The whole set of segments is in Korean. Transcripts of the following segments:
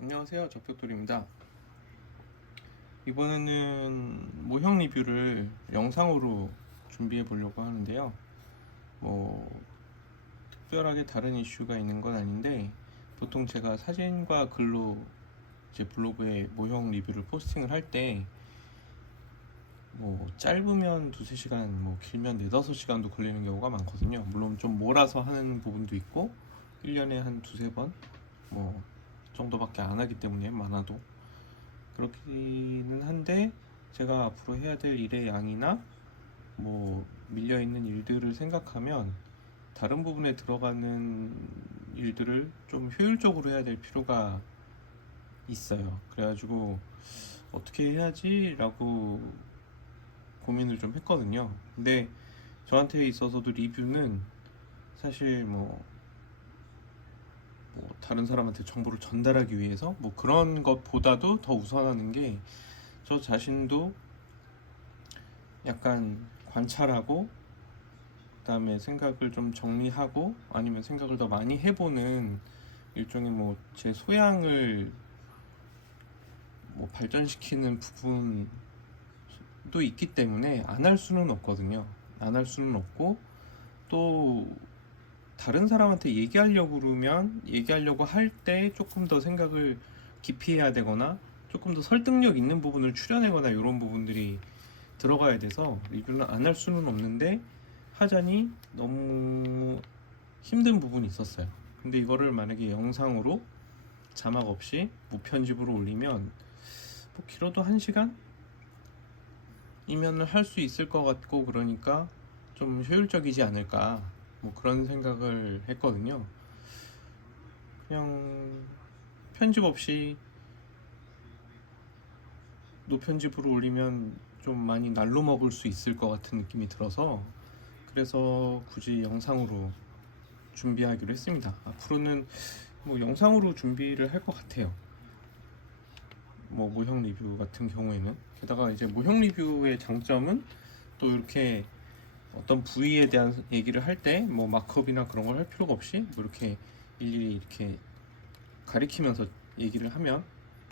안녕하세요, 적격돌입니다. 이번에는 모형 리뷰를 영상으로 준비해 보려고 하는데요. 뭐 특별하게 다른 이슈가 있는 건 아닌데, 보통 제가 사진과 글로 제 블로그에 모형 리뷰를 포스팅을 할 때 뭐 짧으면 두세 시간, 뭐 길면 네다섯 시간도 걸리는 경우가 많거든요. 물론 좀 몰아서 하는 부분도 있고 1년에 한 두세 번 뭐 정도밖에 안 하기 때문에, 많아도 그렇기는 한데, 제가 앞으로 해야 될 일의 양이나 뭐 밀려있는 일들을 생각하면 다른 부분에 들어가는 일들을 좀 효율적으로 해야 될 필요가 있어요. 그래가지고 어떻게 해야지 라고 고민을 좀 했거든요. 근데 저한테 있어서도 리뷰는 사실 뭐 다른 사람한테 정보를 전달하기 위해서 뭐 그런 것보다도 더 우선하는 게, 저 자신도 약간 관찰하고 그다음에 생각을 좀 정리하고 아니면 생각을 더 많이 해보는 일종의 뭐 제 소양을 뭐 발전시키는 부분도 있기 때문에 안 할 수는 없거든요. 안 할 수는 없고, 또 다른 사람한테 얘기하려고 그러면 얘기하려고 할 때 조금 더 생각을 깊이 해야 되거나 조금 더 설득력 있는 부분을 추려내거나 이런 부분들이 들어가야 돼서 리뷰는 안 할 수는 없는데, 하자니 너무 힘든 부분이 있었어요. 근데 이거를 만약에 영상으로 자막 없이 무편집으로 올리면 뭐 길어도 1시간? 이면 할 수 있을 것 같고, 그러니까 좀 효율적이지 않을까, 뭐 그런 생각을 했거든요. 그냥 편집 없이 노편집으로 올리면 좀 많이 날로 먹을 수 있을 것 같은 느낌이 들어서, 그래서 굳이 영상으로 준비하기로 했습니다. 앞으로는 뭐 영상으로 준비를 할 것 같아요. 뭐 모형 리뷰 같은 경우에는, 게다가 이제 모형 리뷰의 장점은 또 이렇게 어떤 부위에 대한 얘기를 할 때 뭐 마크업이나 그런 걸 할 필요가 없이 뭐 이렇게 일일이 이렇게 가리키면서 얘기를 하면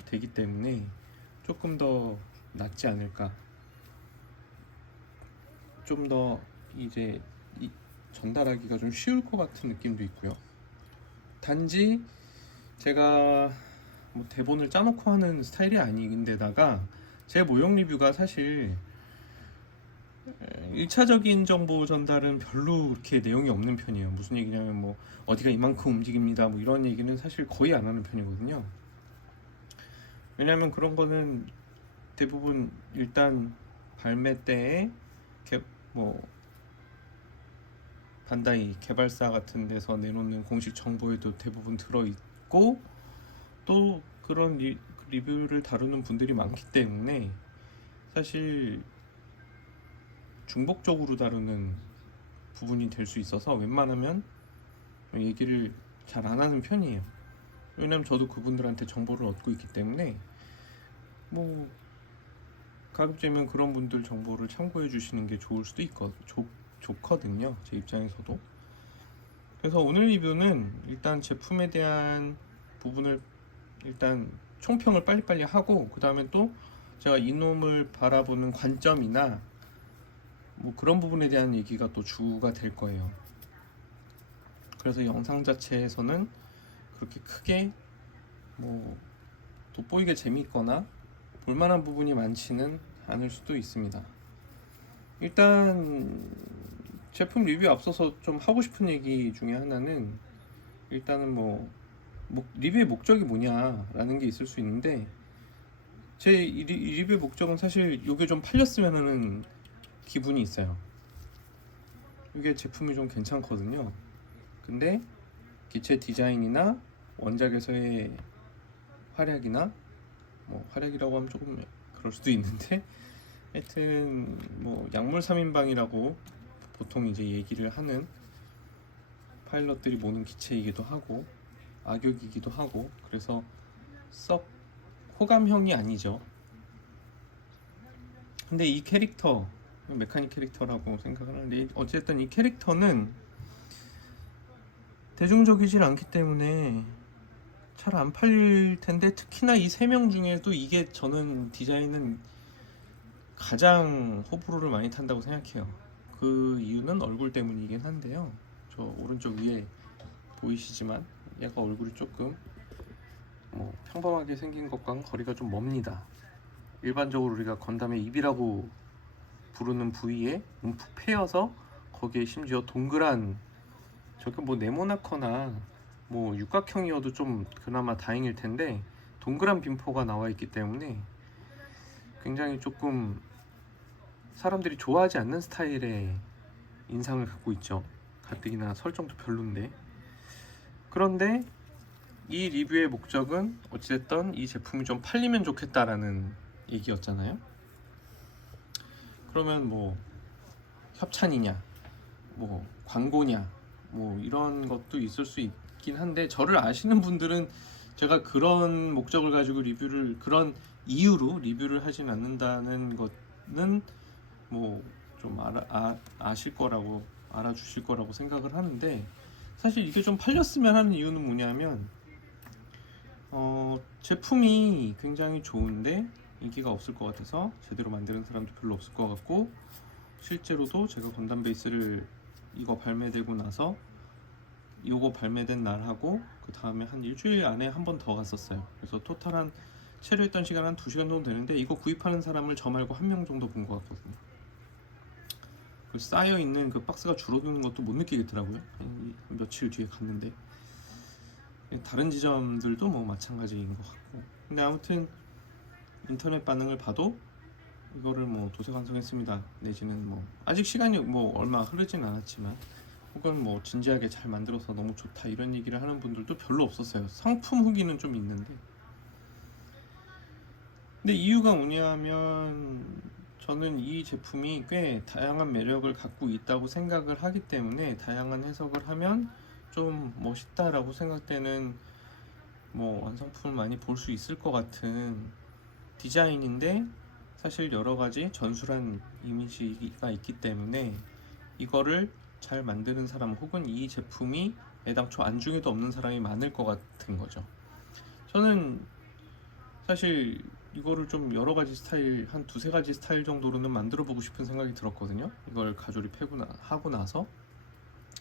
되기 때문에 조금 더 낫지 않을까, 좀 더 이제 전달하기가 좀 쉬울 것 같은 느낌도 있고요. 단지 제가 뭐 대본을 짜놓고 하는 스타일이 아닌데다가, 제 모형 리뷰가 사실 1차적인 정보 전달은 별로 그렇게 내용이 없는 편이에요. 무슨 얘기냐면 뭐 어디가 이만큼 움직입니다 뭐 이런 얘기는 사실 거의 안 하는 편이거든요. 왜냐면 그런 거는 대부분 일단 발매 때에 뭐 반다이 개발사 같은 데서 내놓는 공식 정보에도 대부분 들어있고, 또 그런 리뷰를 다루는 분들이 많기 때문에 사실 중복적으로 다루는 부분이 될 수 있어서 웬만하면 얘기를 잘 안 하는 편이에요. 왜냐면 저도 그분들한테 정보를 얻고 있기 때문에, 뭐 가급적이면 그런 분들 정보를 참고해 주시는 게 좋을 수도 좋거든요, 제 입장에서도. 그래서 오늘 리뷰는 일단 제품에 대한 부분을 일단 총평을 빨리빨리 하고, 그 다음에 또 제가 이놈을 바라보는 관점이나 뭐 그런 부분에 대한 얘기가 또 주가 될 거예요. 그래서 영상 자체에서는 그렇게 크게 뭐 돋보이게 재미있거나 볼만한 부분이 많지는 않을 수도 있습니다. 일단 제품 리뷰 앞서서 좀 하고 싶은 얘기 중에 하나는, 일단은 뭐 리뷰의 목적이 뭐냐라는 게 있을 수 있는데, 제 리뷰의 목적은 사실 이게 좀 팔렸으면 하는 기분이 있어요. 이게 제품이 좀 괜찮거든요. 근데 기체 디자인이나 원작에서의 활약이나, 뭐 활약이라고 하면 조금 그럴 수도 있는데, 하여튼 뭐 약물 3인방이라고 보통 이제 얘기를 하는 파일럿들이 모는 기체이기도 하고 악역이기도 하고, 그래서 썩 호감형이 아니죠. 근데 이 캐릭터, 메카닉 캐릭터라고 생각을 하는데, 어쨌든 이 캐릭터는 대중적이진 않기 때문에 잘 안 팔릴 텐데, 특히나 이 세 명 중에도 이게 저는 디자인은 가장 호불호를 많이 탄다고 생각해요. 그 이유는 얼굴 때문이긴 한데요. 저 오른쪽 위에 보이시지만 얘가 얼굴이 조금 평범하게 생긴 것과는 거리가 좀 멉니다. 일반적으로 우리가 건담의 입이라고 부르는 부위에 움푹 패여서 거기에 심지어 동그란, 저게 네모나거나 육각형이어도 좀 그나마 다행일 텐데, 동그란 빈포가 나와 있기 때문에 굉장히 조금 사람들이 좋아하지 않는 스타일의 인상을 갖고 있죠. 가뜩이나 설정도 별론데. 그런데 이 리뷰의 목적은 어찌됐든 이 제품이 좀 팔리면 좋겠다라는 얘기였잖아요. 그러면 협찬이냐, 광고냐, 이런 것도 있을 수 있긴 한데, 저를 아시는 분들은 제가 그런 목적을 가지고 그런 이유로 리뷰를 하진 않는다는 거는 좀 아실 거라고, 알아주실 거라고 생각을 하는데, 사실 이게 좀 팔렸으면 하는 이유는 뭐냐면, 제품이 굉장히 좋은데 인기가 없을 것 같아서 제대로 만드는 사람도 별로 없을 것 같고, 실제로도 제가 건담 베이스를 이거 발매되고 나서 이거 발매된 날하고 그 다음에 한 일주일 안에 한 번 더 갔었어요. 그래서 토탈한 체류했던 시간 한 2시간 정도 되는데, 이거 구입하는 사람을 저 말고 한 명 정도 본 것 같거든요. 그 쌓여있는 그 박스가 줄어드는 것도 못 느끼겠더라고요. 며칠 뒤에 갔는데. 다른 지점들도 마찬가지인 것 같고. 근데 아무튼 인터넷 반응을 봐도 이거를 도색완성했습니다, 내지는 아직 시간이 얼마 흐르진 않았지만, 혹은 진지하게 잘 만들어서 너무 좋다 이런 얘기를 하는 분들도 별로 없었어요. 상품 후기는 좀 있는데. 근데 이유가 뭐냐면, 저는 이 제품이 꽤 다양한 매력을 갖고 있다고 생각을 하기 때문에, 다양한 해석을 하면 좀 멋있다라고 생각되는 완성품을 많이 볼 수 있을 것 같은 디자인인데, 사실 여러 가지 전술한 이미지가 있기 때문에 이거를 잘 만드는 사람, 혹은 이 제품이 애당초 안중에도 없는 사람이 많을 것 같은 거죠. 저는 사실 이거를 좀 여러 가지 스타일, 한 두세 가지 스타일 정도로는 만들어 보고 싶은 생각이 들었거든요, 이걸 하고 나서.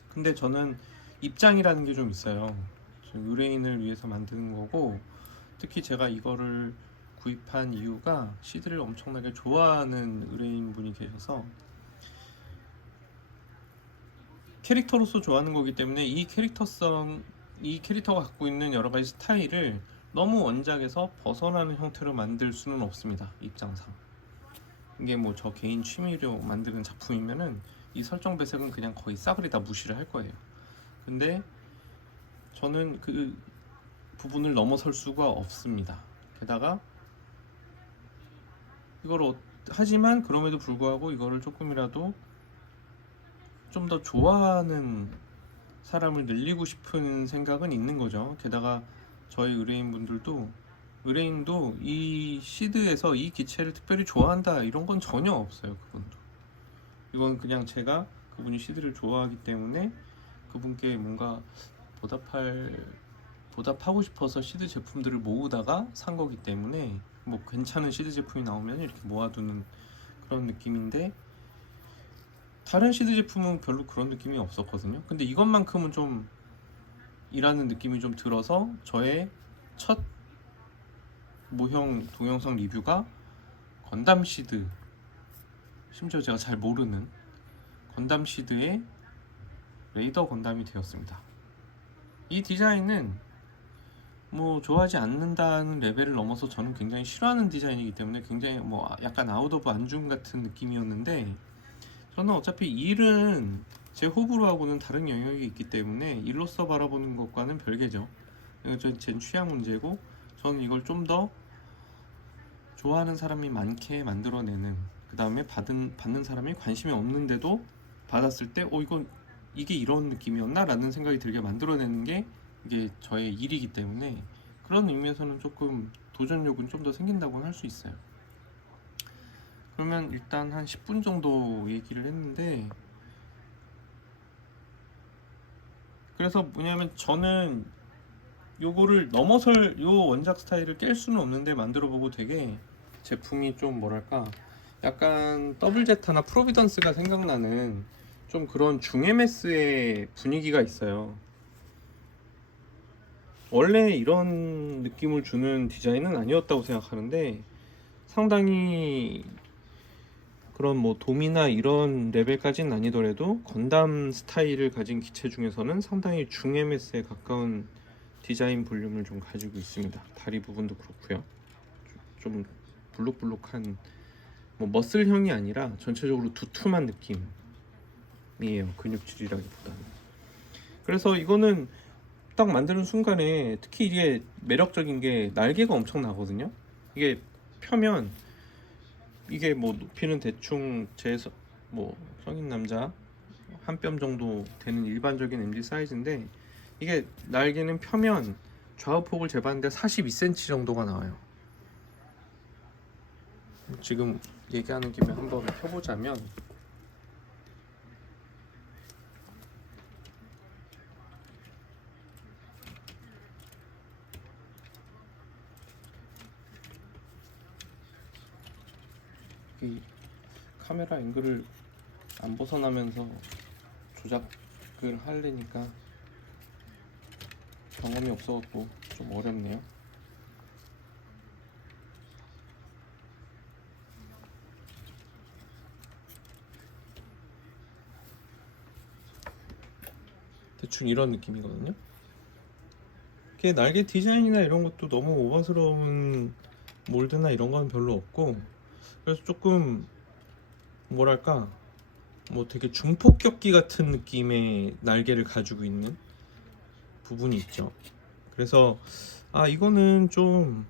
근데 저는 입장이라는 게 좀 있어요. 의뢰인을 위해서 만드는 거고, 특히 제가 이거를 구입한 이유가 CD를 엄청나게 좋아하는 의뢰인분이 계셔서 캐릭터로서 좋아하는 거기 때문에, 이 캐릭터가 갖고 있는 여러 가지 스타일을 너무 원작에서 벗어나는 형태로 만들 수는 없습니다, 입장상. 이게 저 개인 취미로 만드는 작품이면은 이 설정 배색은 그냥 거의 싸그리 다 무시를 할 거예요. 근데 저는 그 부분을 넘어설 수가 없습니다. 게다가 하지만 그럼에도 불구하고 이거를 조금이라도 좀 더 좋아하는 사람을 늘리고 싶은 생각은 있는 거죠. 게다가 저희 의뢰인도 이 시드에서 이 기체를 특별히 좋아한다 이런 건 전혀 없어요. 그분도. 이건 그냥 제가 그분이 시드를 좋아하기 때문에 그분께 뭔가 보답하고 싶어서 시드 제품들을 모으다가 산 거기 때문에, 괜찮은 시드 제품이 나오면 이렇게 모아두는 그런 느낌인데, 다른 시드 제품은 별로 그런 느낌이 없었거든요. 근데 이것만큼은 좀 이라는 느낌이 좀 들어서, 저의 첫 모형 동영상 리뷰가 건담 시드, 심지어 제가 잘 모르는 건담 시드의 레이더 건담이 되었습니다. 이 디자인은 좋아하지 않는다는 레벨을 넘어서 저는 굉장히 싫어하는 디자인이기 때문에, 굉장히 약간 아웃 오브 안중 같은 느낌이었는데, 저는 어차피 일은 제 호불호하고는 다른 영역이 있기 때문에 일로서 바라보는 것과는 별개죠. 이건 제 취향 문제고, 저는 이걸 좀 더 좋아하는 사람이 많게 만들어내는, 그 다음에 받는 사람이 관심이 없는데도 받았을 때 이게 이런 느낌이었나? 라는 생각이 들게 만들어내는 게 이게 저의 일이기 때문에, 그런 의미에서는 조금 도전력은 좀 더 생긴다고는 할 수 있어요. 그러면 일단 한 10분 정도 얘기를 했는데, 그래서 뭐냐면, 저는 요거를 넘어설 요 원작 스타일을 깰 수는 없는데 만들어보고 되게 제품이 좀 뭐랄까 약간 더블 제타나 프로비던스가 생각나는 좀 그런 중MS의 분위기가 있어요. 원래 이런 느낌을 주는 디자인은 아니었다고 생각하는데 상당히 그런 뭐 돔이나 이런 레벨까지는 아니더라도 건담 스타일을 가진 기체 중에서는 상당히 중MS에 가까운 디자인 볼륨을 좀 가지고 있습니다. 다리 부분도 그렇고요. 좀 블록블록한 뭐 머슬형이 아니라 전체적으로 두툼한 느낌이에요. 근육질이라기보다는. 그래서 이거는 딱 만드는 순간에 특히 이게 매력적인 게 날개가 엄청 나거든요. 이게 펴면 이게 뭐 높이는 대충 뭐 성인 남자 한 뼘 정도 되는 일반적인 MG 사이즈인데 이게 날개는 펴면 좌우폭을 재봤는데 42cm 정도가 나와요. 지금 얘기하는 김에 한번 펴보자면 이 카메라 앵글을 안 벗어나면서 조작을 하려니까 경험이 없어갖고 좀 어렵네요. 대충 이런 느낌이거든요. 이게 날개 디자인이나 이런 것도 너무 오버스러운 몰드나 이런 건 별로 없고 그래서 조금 뭐랄까 뭐 되게 중폭격기 같은 느낌의 날개를 가지고 있는 부분이 있죠. 그래서 아 이거는 좀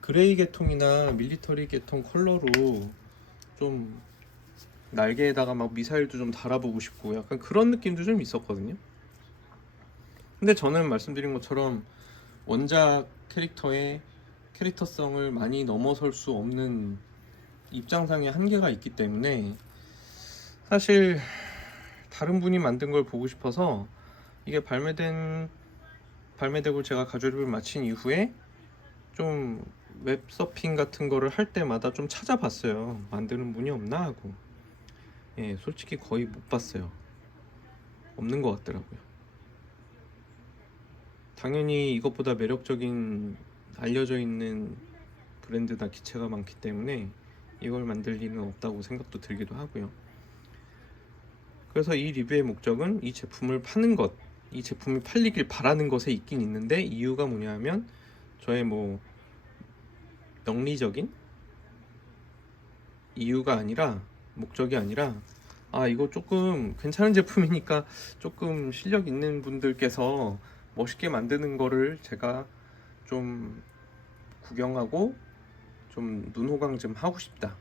그레이 계통이나 밀리터리 계통 컬러로 좀 날개에다가 막 미사일도 좀 달아보고 싶고 약간 그런 느낌도 좀 있었거든요. 근데 저는 말씀드린 것처럼 원작 캐릭터의 캐릭터성을 많이 넘어설 수 없는 입장상의 한계가 있기 때문에 사실 다른 분이 만든 걸 보고 싶어서 이게 발매되고 제가 가조립을 마친 이후에 좀 웹서핑 같은 거를 할 때마다 좀 찾아봤어요. 만드는 분이 없나 하고. 예, 솔직히 거의 못 봤어요. 없는 것 같더라고요. 당연히 이것보다 매력적인 알려져 있는 브랜드나 기체가 많기 때문에 이걸 만들 리는 없다고 생각도 들기도 하고요. 그래서 이 리뷰의 목적은 이 제품을 파는 것, 이 제품이 팔리길 바라는 것에 있긴 있는데 이유가 뭐냐면 저의 뭐 명리적인 이유가 아니라 목적이 아니라 아 이거 조금 괜찮은 제품이니까 조금 실력 있는 분들께서 멋있게 만드는 거를 제가 좀 구경하고 좀 눈호강 좀 하고 싶다는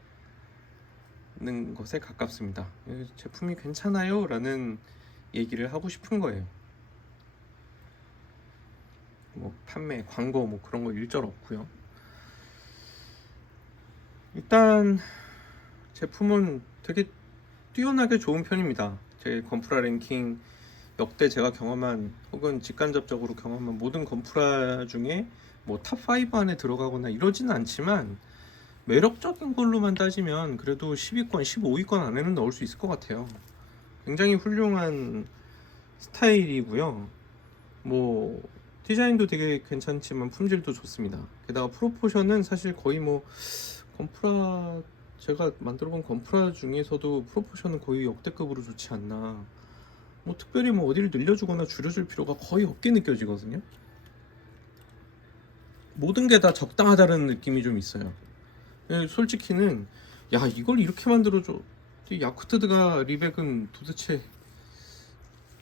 것에 가깝습니다. 제품이 괜찮아요 라는 얘기를 하고 싶은 거예요. 뭐 판매, 광고 뭐 그런 거 일절 없고요. 일단 제품은 되게 뛰어나게 좋은 편입니다. 제 건프라 랭킹 역대 제가 경험한 혹은 직간접적으로 경험한 모든 건프라 중에 뭐 탑5 안에 들어가거나 이러지는 않지만 매력적인 걸로만 따지면 그래도 10위권, 15위권 안에는 넣을 수 있을 것 같아요. 굉장히 훌륭한 스타일이고요. 뭐 디자인도 되게 괜찮지만 품질도 좋습니다. 게다가 프로포션은 사실 거의 뭐 건프라 제가 만들어본 건프라 중에서도 프로포션은 거의 역대급으로 좋지 않나. 뭐 특별히 뭐 어디를 늘려주거나 줄여줄 필요가 거의 없게 느껴지거든요. 모든 게 다 적당하다는 느낌이 좀 있어요. 솔직히는 야 이걸 이렇게 만들어줘. 야쿠트드가 리백은 도대체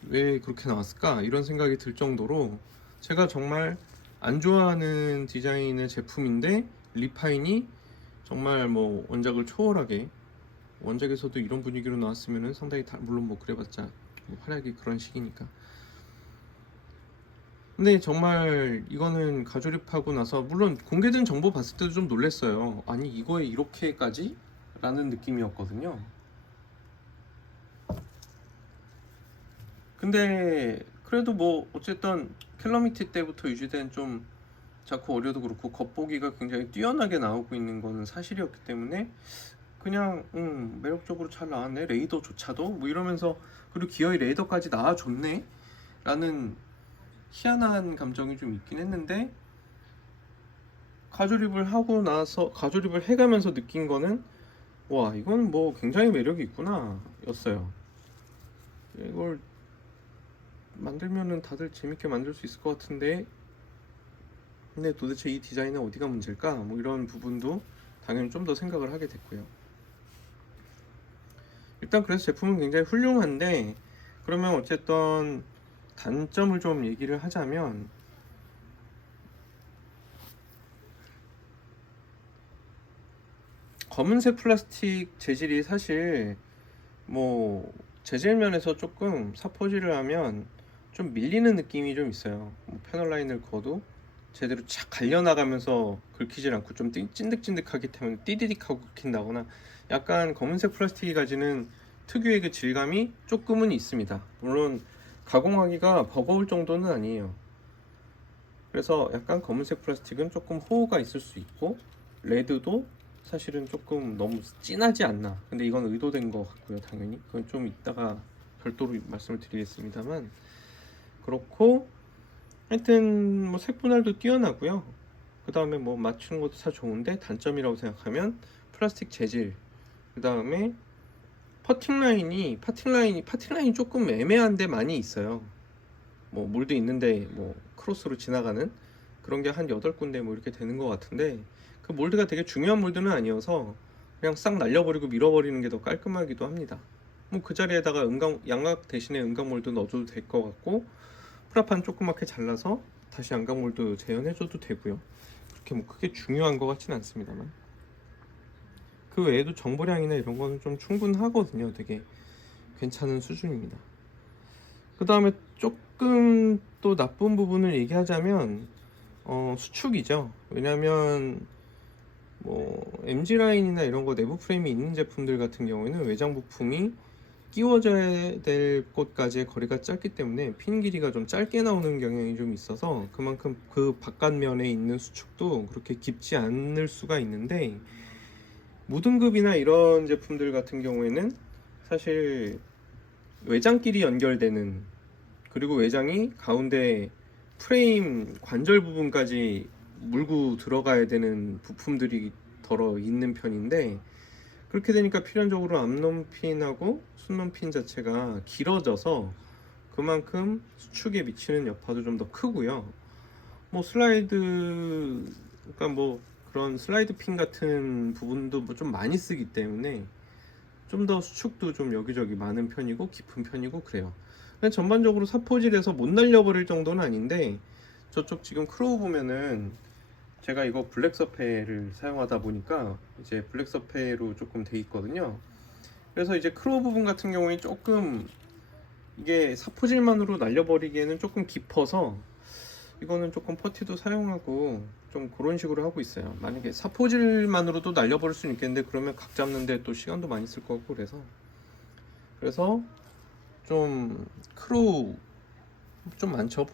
왜 그렇게 나왔을까 이런 생각이 들 정도로 제가 정말 안 좋아하는 디자인의 제품인데 리파인이 정말 뭐 원작을 초월하게 원작에서도 이런 분위기로 나왔으면 상당히 물론 뭐 그래봤자 뭐 활약이 그런 식이니까 근데 정말 이거는 가조립하고 나서 물론 공개된 정보 봤을 때도 좀 놀랬어요. 아니 이거에 이렇게까지? 라는 느낌이었거든요. 근데 그래도 뭐 어쨌든 캘러미티 때부터 유지된 좀 자쿠 어려도 그렇고 겉보기가 굉장히 뛰어나게 나오고 있는 거는 사실이었기 때문에 그냥 매력적으로 잘 나왔네, 레이더조차도 뭐 이러면서. 그리고 기어이 레이더까지 나와줬네 라는 희한한 감정이 좀 있긴 했는데, 가조립을 하고 나서 가조립을 해가면서 느낀 거는 와, 이건 뭐 굉장히 매력이 있구나 였어요. 이걸 만들면은 다들 재밌게 만들 수 있을 것 같은데, 근데 도대체 이 디자인은 어디가 문제일까, 뭐 이런 부분도 당연히 좀 더 생각을 하게 됐고요. 일단 그래서 제품은 굉장히 훌륭한데, 그러면 어쨌든 단점을 좀 얘기를 하자면, 검은색 플라스틱 재질이 사실 뭐 재질 면에서 조금 사포질을 하면 좀 밀리는 느낌이 좀 있어요. 뭐 패널라인을 그어도 제대로 착 갈려나가면서 긁히질 않고 좀 찐득찐득하기 때문에 띠디딕하고 긁힌다거나, 약간 검은색 플라스틱이 가지는 특유의 그 질감이 조금은 있습니다. 물론 가공하기가 버거울 정도는 아니에요. 그래서 약간 검은색 플라스틱은 조금 호호가 있을 수 있고, 레드도 사실은 조금 너무 진하지 않나. 근데 이건 의도된 것 같고요, 당연히. 그건 좀 이따가 별도로 말씀을 드리겠습니다만. 그렇고 하여튼 뭐 색분할도 뛰어나고요. 그 다음에 뭐 맞추는 것도 다 좋은데, 단점이라고 생각하면 플라스틱 재질, 그 다음에 퍼팅 라인이 조금 애매한데 많이 있어요. 뭐 몰드 있는데 뭐 크로스로 지나가는 그런 게 한 8군데 뭐 이렇게 되는 것 같은데, 그 몰드가 되게 중요한 몰드는 아니어서 그냥 싹 날려버리고 밀어버리는 게 더 깔끔하기도 합니다. 뭐 그 자리에다가 양각 대신에 음각 몰드 넣어줘도 될 것 같고, 프라판 조그맣게 잘라서 다시 양각 몰드 재현해줘도 되고요. 그렇게 뭐 크게 중요한 것 같진 않습니다만, 그 외에도 정보량이나 이런 거는 좀 충분하거든요. 되게 괜찮은 수준입니다. 그 다음에 조금 또 나쁜 부분을 얘기하자면 수축이죠. 왜냐면 뭐 MG 라인이나 이런 거 내부 프레임이 있는 제품들 같은 경우에는 외장 부품이 끼워져야 될 곳까지의 거리가 짧기 때문에 핀 길이가 좀 짧게 나오는 경향이 좀 있어서, 그만큼 그 바깥면에 있는 수축도 그렇게 깊지 않을 수가 있는데, 무등급이나 이런 제품들 같은 경우에는 사실 외장끼리 연결되는, 그리고 외장이 가운데 프레임 관절 부분까지 물고 들어가야 되는 부품들이 덜어 있는 편인데, 그렇게 되니까 필연적으로 앞넘핀하고 순넘핀 자체가 길어져서 그만큼 수축에 미치는 여파도 좀 더 크고요. 뭐 슬라이드, 그러니까 뭐 그런 슬라이드 핀 같은 부분도 뭐 좀 많이 쓰기 때문에 좀 더 수축도 좀 여기저기 많은 편이고 깊은 편이고 그래요. 근데 전반적으로 사포질에서 못 날려버릴 정도는 아닌데, 저쪽 지금 크로우 보면은 제가 이거 블랙 서페를 사용하다 보니까 이제 블랙 서페로 조금 돼 있거든요. 그래서 이제 크로우 부분 같은 경우에 조금 이게 사포질만으로 날려버리기에는 조금 깊어서, 이거는 조금 퍼티도 사용하고 좀 그런 식으로 하고 있어요. 만약에 사포질만으로도 날려버릴 수는 있겠는데, 그러면 각 잡는데 또 시간도 많이 쓸 것 같고, 그래서 좀 크로우 좀 많죠.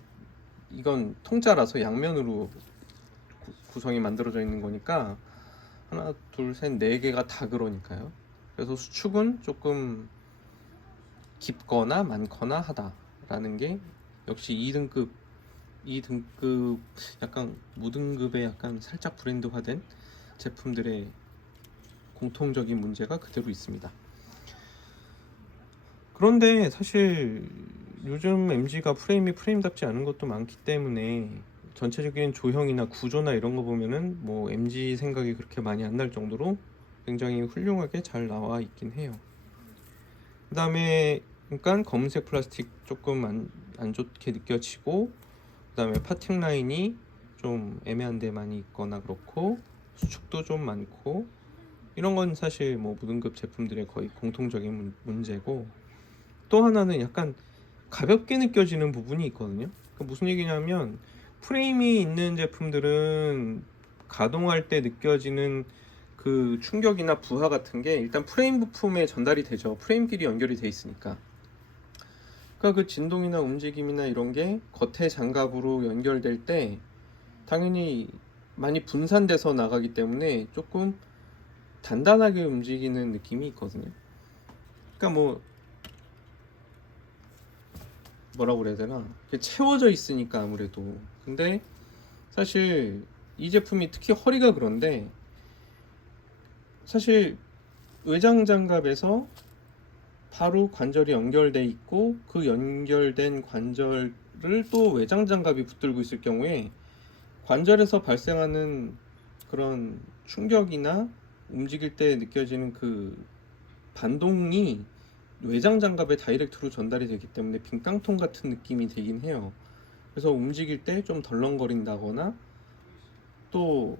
이건 통짜라서 양면으로 구성이 만들어져 있는 거니까 하나 둘 셋 네 개가 다 그러니까요. 그래서 수축은 조금 깊거나 많거나 하다라는 게 역시 2등급 약간 무등급의 약간 살짝 브랜드화된 제품들의 공통적인 문제가 그대로 있습니다. 그런데 사실 요즘 MG가 프레임답지 않은 것도 많기 때문에 전체적인 조형이나 구조나 이런 거 보면은 뭐 MG 생각이 그렇게 많이 안 날 정도로 굉장히 훌륭하게 잘 나와 있긴 해요. 그 다음에 그러니까 검은색 플라스틱 조금 안 좋게 느껴지고, 그 다음에 파팅 라인이 좀 애매한 데 많이 있거나 그렇고, 수축도 좀 많고, 이런 건 사실 뭐 무등급 제품들의 거의 공통적인 문제고, 또 하나는 약간 가볍게 느껴지는 부분이 있거든요. 그러니까 무슨 얘기냐면, 프레임이 있는 제품들은 가동할 때 느껴지는 그 충격이나 부하 같은 게 일단 프레임 부품에 전달이 되죠. 프레임끼리 연결이 돼 있으니까. 그러니까 그 진동이나 움직임이나 이런 게 겉에 장갑으로 연결될 때 당연히 많이 분산돼서 나가기 때문에 조금 단단하게 움직이는 느낌이 있거든요. 그러니까 뭐라고 그래야 되나, 채워져 있으니까 아무래도. 근데 사실 이 제품이 특히 허리가 그런데, 사실 외장 장갑에서 바로 관절이 연결돼 있고 그 연결된 관절을 또 외장 장갑이 붙들고 있을 경우에 관절에서 발생하는 그런 충격이나 움직일 때 느껴지는 그 반동이 외장 장갑에 다이렉트로 전달이 되기 때문에 빈 깡통 같은 느낌이 되긴 해요. 그래서 움직일 때 좀 덜렁거린다거나, 또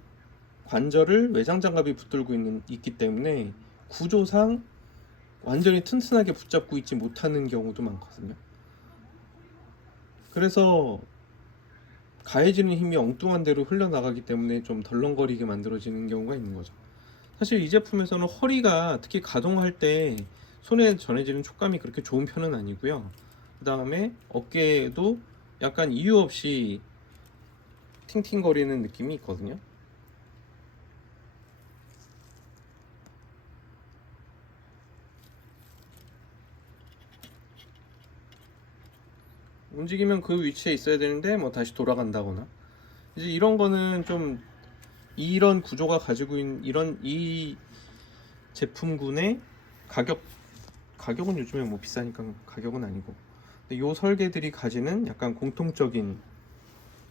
관절을 외장 장갑이 붙들고 있기 때문에 구조상 완전히 튼튼하게 붙잡고 있지 못하는 경우도 많거든요. 그래서 가해지는 힘이 엉뚱한 데로 흘러나가기 때문에 좀 덜렁거리게 만들어지는 경우가 있는 거죠. 사실 이 제품에서는 허리가 특히 가동할 때 손에 전해지는 촉감이 그렇게 좋은 편은 아니고요. 그 다음에 어깨에도 약간 이유 없이 팅팅거리는 느낌이 있거든요. 움직이면 그 위치에 있어야 되는데 다시 돌아간다거나, 이제 이런 거는 좀, 이런 구조가 가지고 있는 이 제품군의 가격은 요즘에 비싸니까 가격은 아니고, 이 설계들이 가지는 약간 공통적인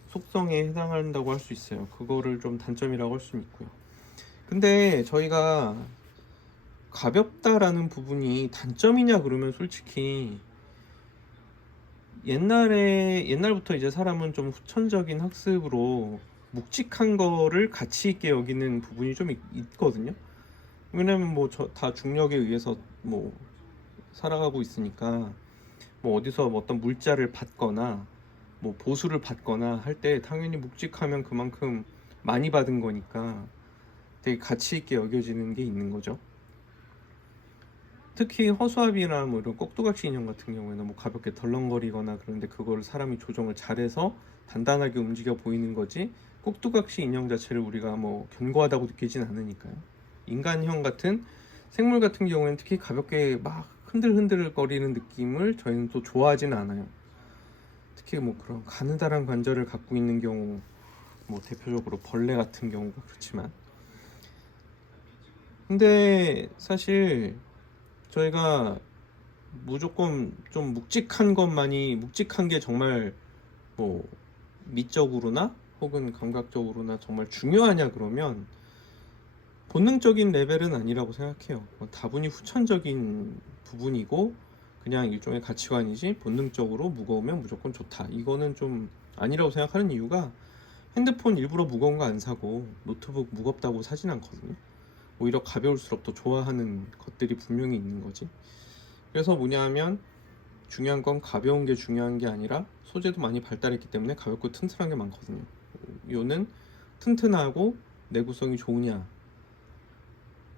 속성에 해당한다고 할 수 있어요. 그거를 좀 단점이라고 할 수 있고요. 근데 저희가 가볍다라는 부분이 단점이냐 그러면 솔직히 옛날부터 이제 사람은 좀 후천적인 학습으로 묵직한 거를 가치 있게 여기는 부분이 좀 있거든요. 왜냐면 다 중력에 의해서 살아가고 있으니까, 어디서 어떤 물자를 받거나 보수를 받거나 할 때 당연히 묵직하면 그만큼 많이 받은 거니까 되게 가치 있게 여겨지는 게 있는 거죠. 특히 허수아비나 이런 꼭두각시 인형 같은 경우에는 가볍게 덜렁거리거나 그런데 그걸 사람이 조정을 잘해서 단단하게 움직여 보이는 거지, 꼭두각시 인형 자체를 우리가 견고하다고 느끼진 않으니까요. 인간형 같은 생물 같은 경우에는 특히 가볍게 막 흔들흔들 거리는 느낌을 저희는 또 좋아하지는 않아요. 특히 그런 가느다란 관절을 갖고 있는 경우, 대표적으로 벌레 같은 경우가 그렇지만, 근데 사실 저희가 무조건 좀 묵직한 게 정말 미적으로나 혹은 감각적으로나 정말 중요하냐 그러면 본능적인 레벨은 아니라고 생각해요. 다분히 후천적인 부분이고 그냥 일종의 가치관이지, 본능적으로 무거우면 무조건 좋다, 이거는 좀 아니라고 생각하는 이유가, 핸드폰 일부러 무거운 거 안 사고 노트북 무겁다고 사진 않거든요. 오히려 가벼울수록 더 좋아하는 것들이 분명히 있는 거지. 그래서 뭐냐면, 중요한 건 가벼운 게 중요한 게 아니라 소재도 많이 발달했기 때문에 가볍고 튼튼한 게 많거든요. 요는 튼튼하고 내구성이 좋으냐가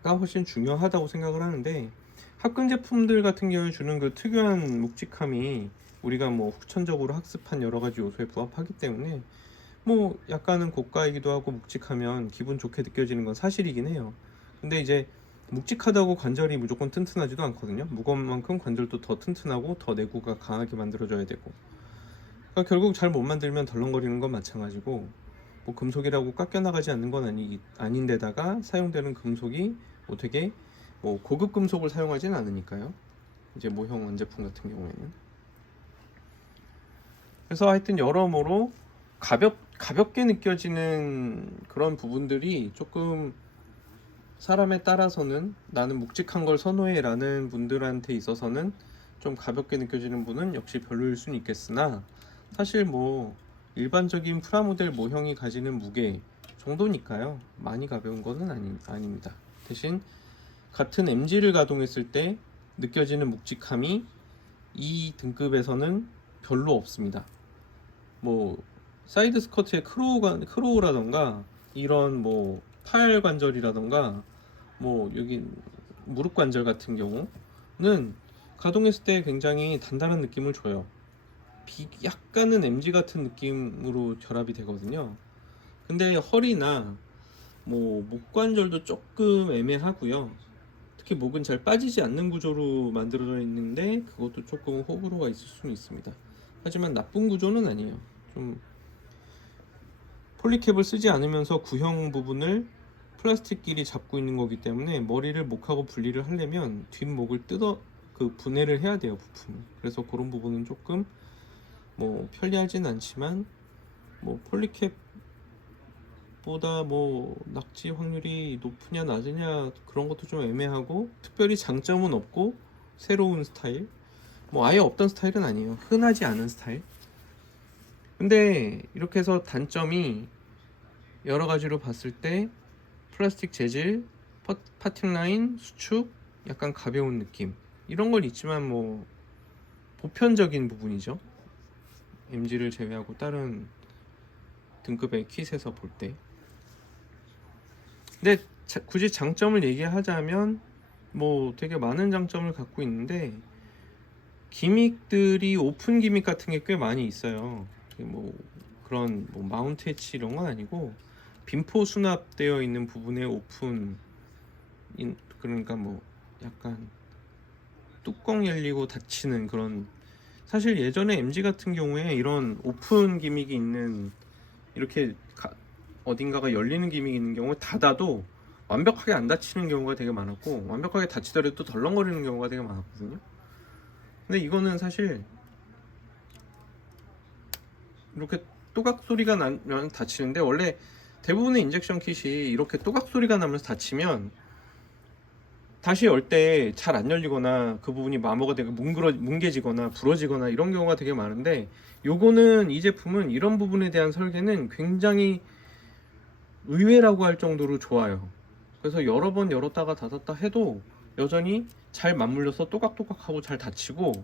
훨씬 중요하다고 생각을 하는데, 합금 제품들 같은 경우에 주는 그 특유한 묵직함이 우리가 후천적으로 학습한 여러 가지 요소에 부합하기 때문에 약간은 고가이기도 하고 묵직하면 기분 좋게 느껴지는 건 사실이긴 해요. 근데 이제 묵직하다고 관절이 무조건 튼튼하지도 않거든요. 무거운 만큼 관절도 더 튼튼하고 더 내구가 강하게 만들어져야 되고, 그러니까 결국 잘 못 만들면 덜렁거리는 건 마찬가지고, 금속이라고 깎여 나가지 않는 건 아닌데다가 사용되는 금속이 되게 고급 금속을 사용하지는 않으니까요. 이제 모형 원제품 같은 경우에는. 그래서 하여튼 여러모로 가볍게 느껴지는 그런 부분들이 조금, 사람에 따라서는 나는 묵직한 걸 선호해 라는 분들한테 있어서는 좀 가볍게 느껴지는 분은 역시 별로일 수는 있겠으나, 사실 일반적인 프라모델 모형이 가지는 무게 정도니까요, 많이 가벼운 거는 아닙니다. 대신 같은 MG를 가동했을 때 느껴지는 묵직함이 이 등급에서는 별로 없습니다. 사이드 스커트의 크로우라던가 이런 팔 관절이라던가 여기 무릎 관절 같은 경우는 가동했을 때 굉장히 단단한 느낌을 줘요. 약간은 MG 같은 느낌으로 결합이 되거든요. 근데 허리나 뭐 목관절도 조금 애매하고요. 특히 목은 잘 빠지지 않는 구조로 만들어져 있는데 그것도 조금 호불호가 있을 수는 있습니다. 하지만 나쁜 구조는 아니에요. 좀 폴리캡을 쓰지 않으면서 구형 부분을 플라스틱끼리 잡고 있는 거기 때문에 머리를 목하고 분리를 하려면 뒷목을 분해를 해야 돼요, 부품을. 그래서 그런 부분은 조금 뭐 편리하진 않지만 뭐 폴리캡보다 뭐 낙지 확률이 높으냐 낮으냐 그런 것도 좀 애매하고, 특별히 장점은 없고 새로운 스타일, 뭐 아예 없던 스타일은 아니에요. 흔하지 않은 스타일. 근데 이렇게 해서 단점이 여러 가지로 봤을 때 플라스틱 재질, 파팅 라인, 수축, 약간 가벼운 느낌, 이런 건 있지만 뭐 보편적인 부분이죠. MG를 제외하고 다른 등급의 킷에서 볼 때. 근데 굳이 장점을 얘기하자면 뭐 되게 많은 장점을 갖고 있는데, 기믹들이 오픈 기믹 같은 게 꽤 많이 있어요. 뭐 그런 뭐 마운트 해치 이런 건 아니고 빈포 수납되어 있는 부분에 오픈, 그러니까 뭐 약간 뚜껑 열리고 닫히는 그런. 사실 예전에 MG 같은 경우에 이런 오픈 기믹이 있는, 이렇게 어딘가가 열리는 기믹이 있는 경우에 닫아도 완벽하게 안 닫히는 경우가 되게 많았고, 완벽하게 닫히더라도 덜렁거리는 경우가 되게 많았거든요. 근데 이거는 사실 이렇게 또각 소리가 나면 닫히는데, 원래 대부분의 인젝션 킷이 이렇게 또각 소리가 나면서 닫히면 다시 열 때 잘 안 열리거나 그 부분이 마모가 되게 뭉개지거나 부러지거나 이런 경우가 되게 많은데, 요거는, 이 제품은 이런 부분에 대한 설계는 굉장히 의외라고 할 정도로 좋아요. 그래서 여러 번 열었다가 닫았다 해도 여전히 잘 맞물려서 또각또각하고 잘 닫히고,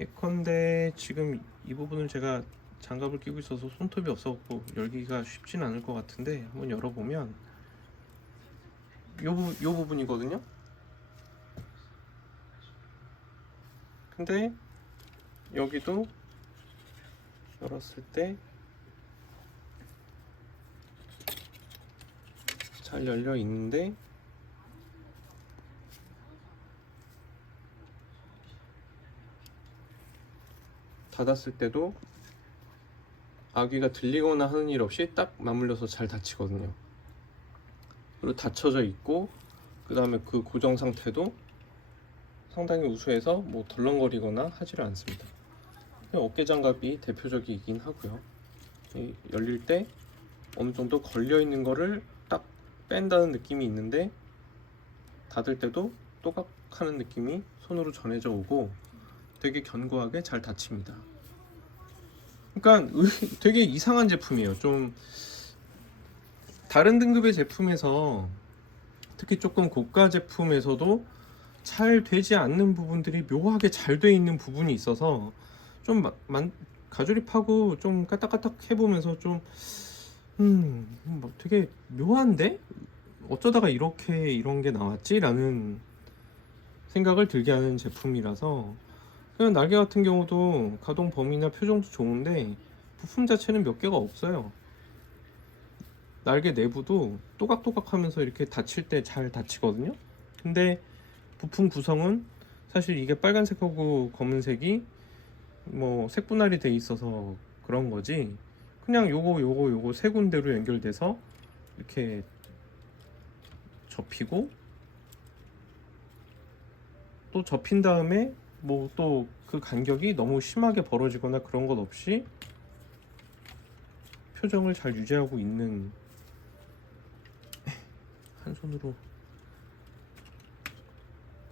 예컨대 지금 이 부분을 제가 장갑을 끼고 있어서 손톱이 없어갖고 열기가 쉽진 않을 것 같은데, 한번 열어보면 요 부분이거든요. 근데 여기도 열었을 때 잘 열려 있는데, 닫았을 때도 아귀가 들리거나 하는 일 없이 딱 맞물려서 잘 닫히거든요. 그리고 닫혀져 있고, 그 다음에 그 고정 상태도 상당히 우수해서 뭐 덜렁거리거나 하지를 않습니다. 어깨 장갑이 대표적이긴 하고요. 열릴 때 어느 정도 걸려 있는 거를 딱 뺀다는 느낌이 있는데, 닫을 때도 또각하는 느낌이 손으로 전해져 오고 되게 견고하게 잘 닫힙니다. 그러니까 되게 이상한 제품이에요. 좀 다른 등급의 제품에서, 특히 조금 고가 제품에서도 잘 되지 않는 부분들이 묘하게 잘 돼 있는 부분이 있어서 좀 가조립하고 좀 까딱까딱 해보면서 좀 뭐 되게 묘한데? 어쩌다가 이렇게 이런 게 나왔지? 라는 생각을 들게 하는 제품이라서. 그냥 날개 같은 경우도 가동 범위나 표정도 좋은데 부품 자체는 몇 개가 없어요. 날개 내부도 또각또각 하면서 이렇게 닫힐 때 잘 닫히거든요. 근데 부품 구성은 사실 이게 빨간색하고 검은색이 뭐 색분할이 돼 있어서 그런 거지, 그냥 요거 세 군데로 연결돼서 이렇게 접히고, 또 접힌 다음에 뭐 또 그 간격이 너무 심하게 벌어지거나 그런 것 없이 표정을 잘 유지하고 있는. 한 손으로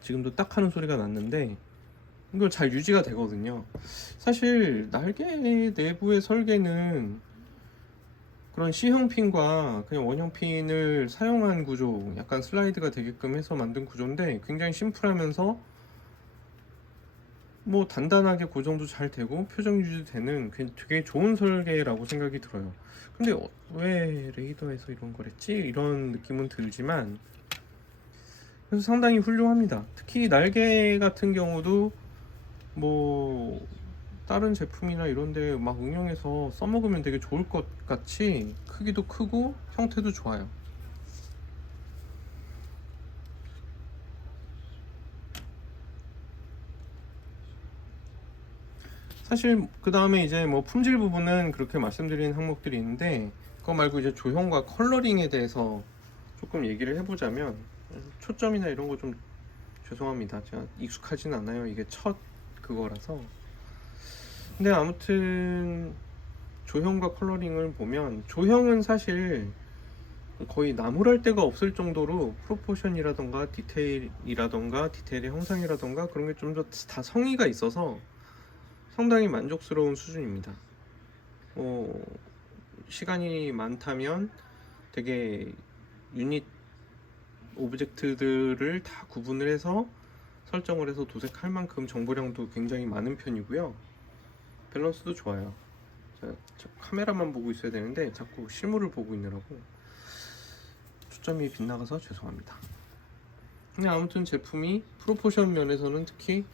지금도 딱 하는 소리가 났는데 이걸 잘 유지가 되거든요. 사실 날개 내부의 설계는 그런 C형 핀과 그냥 원형 핀을 사용한 구조, 약간 슬라이드가 되게끔 해서 만든 구조인데, 굉장히 심플하면서 뭐 단단하게 고정도 잘 되고 표정 유지되는 되게 좋은 설계라고 생각이 들어요. 근데 왜 레이더에서 이런 걸 했지? 이런 느낌은 들지만, 그래서 상당히 훌륭합니다. 특히 날개 같은 경우도 뭐 다른 제품이나 이런데 막 응용해서 써먹으면 되게 좋을 것 같이 크기도 크고 형태도 좋아요. 사실 그 다음에 이제 뭐 품질 부분은 그렇게 말씀드린 항목들이 있는데, 그거 말고 이제 조형과 컬러링에 대해서 조금 얘기를 해보자면, 초점이나 이런 거 좀 죄송합니다. 제가 익숙하진 않아요. 이게 첫 그거라서. 근데 아무튼 조형과 컬러링을 보면, 조형은 사실 거의 나무랄 데가 없을 정도로 프로포션이라던가 디테일의 형상이라던가 그런 게 좀 더 다 성의가 있어서 상당히 만족스러운 수준입니다. 시간이 많다면 되게 유닛 오브젝트들을 다 구분을 해서 설정을 해서 도색할 만큼 정보량도 굉장히 많은 편이고요. 밸런스도 좋아요. 저 카메라만 보고 있어야 되는데 자꾸 실물을 보고 있느라고 초점이 빗나가서 죄송합니다. 근데 아무튼 제품이 프로포션 면에서는 특히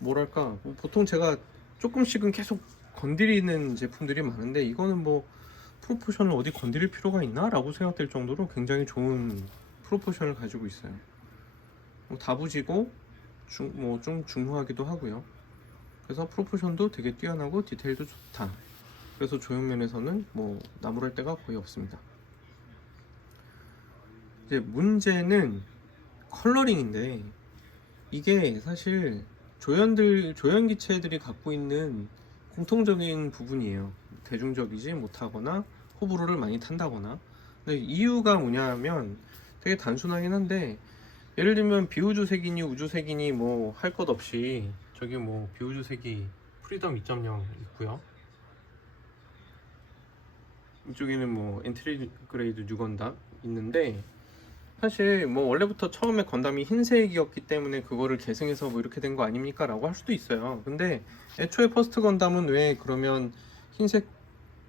뭐랄까, 보통 제가 조금씩은 계속 건드리는 제품들이 많은데, 이거는 뭐 프로포션을 어디 건드릴 필요가 있나? 라고 생각될 정도로 굉장히 좋은 프로포션을 가지고 있어요. 뭐 다부지고 뭐 좀 중후하기도 하고요. 그래서 프로포션도 되게 뛰어나고 디테일도 좋다. 그래서 조형면에서는 뭐 나무랄 데가 거의 없습니다. 이제 문제는 컬러링인데, 이게 사실 조연 기체들이 갖고 있는 공통적인 부분이에요. 대중적이지 못하거나 호불호를 많이 탄다거나. 근데 이유가 뭐냐면 되게 단순하긴 한데, 예를 들면 비우주색이니 우주색이니 뭐 할 것 없이 저기 뭐 비우주색이 프리덤 2.0 있고요. 이쪽에는 뭐 엔트리그레이드 뉴건담 있는데, 사실 뭐 원래부터 처음에 건담이 흰색이었기 때문에 그거를 계승해서 뭐 이렇게 된 거 아닙니까? 라고 할 수도 있어요. 근데 애초에 퍼스트 건담은 왜 그러면 흰색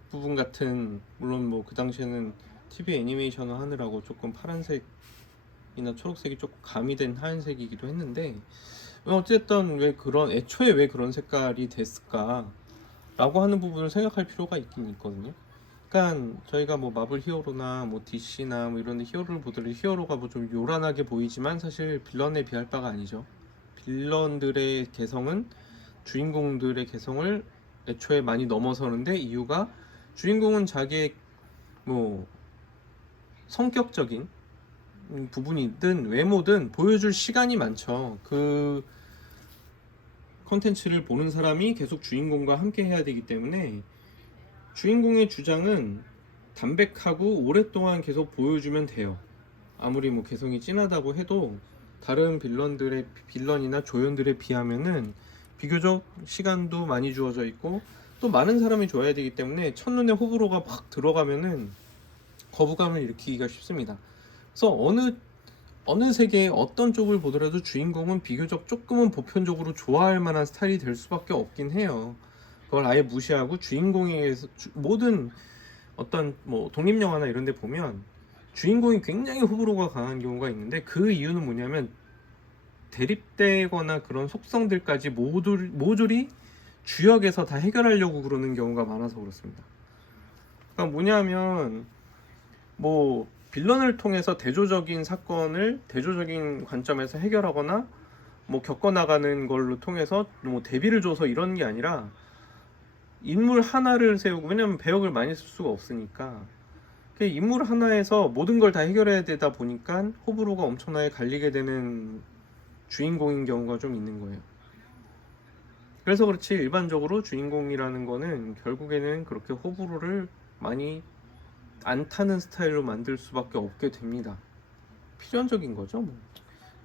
부분 같은, 물론 뭐 그 당시에는 TV 애니메이션을 하느라고 조금 파란색이나 초록색이 조금 가미된 하얀색이기도 했는데, 어쨌든 왜 그런, 애초에 왜 그런 색깔이 됐을까 라고 하는 부분을 생각할 필요가 있긴 있거든요. 그러니까 저희가 뭐 마블 히어로나 뭐 DC나 뭐 이런 데 히어로를 보더라도 히어로가 뭐 좀 요란하게 보이지만 사실 빌런에 비할 바가 아니죠. 빌런들의 개성은 주인공들의 개성을 애초에 많이 넘어서는데, 이유가 주인공은 자기의 뭐 성격적인 부분이든 외모든 보여줄 시간이 많죠. 그 컨텐츠를 보는 사람이 계속 주인공과 함께 해야 되기 때문에 주인공의 주장은 담백하고 오랫동안 계속 보여주면 돼요. 아무리 뭐 개성이 진하다고 해도 다른 빌런이나 조연들에 비하면은 비교적 시간도 많이 주어져 있고, 또 많은 사람이 줘야 되기 때문에 첫눈에 호불호가 막 들어가면은 거부감을 일으키기가 쉽습니다. 그래서 어느 세계의 어떤 쪽을 보더라도 주인공은 비교적 조금은 보편적으로 좋아할 만한 스타일이 될 수밖에 없긴 해요. 그걸 아예 무시하고 주인공에게서 모든 어떤 뭐 독립영화나 이런 데 보면 주인공이 굉장히 호불호가 강한 경우가 있는데, 그 이유는 뭐냐면 대립되거나 그런 속성들까지 모조리 주역에서 다 해결하려고 그러는 경우가 많아서 그렇습니다. 그러니까 뭐냐면 뭐 빌런을 통해서 대조적인 사건을 대조적인 관점에서 해결하거나 뭐 겪어나가는 걸로 통해서 뭐 대비를 줘서 이런 게 아니라 인물 하나를 세우고, 왜냐면 배역을 많이 쓸 수가 없으니까 그 인물 하나에서 모든 걸 다 해결해야 되다 보니까 호불호가 엄청나게 갈리게 되는 주인공인 경우가 좀 있는 거예요. 그래서 그렇지 일반적으로 주인공이라는 거는 결국에는 그렇게 호불호를 많이 안 타는 스타일로 만들 수밖에 없게 됩니다. 필연적인 거죠 뭐.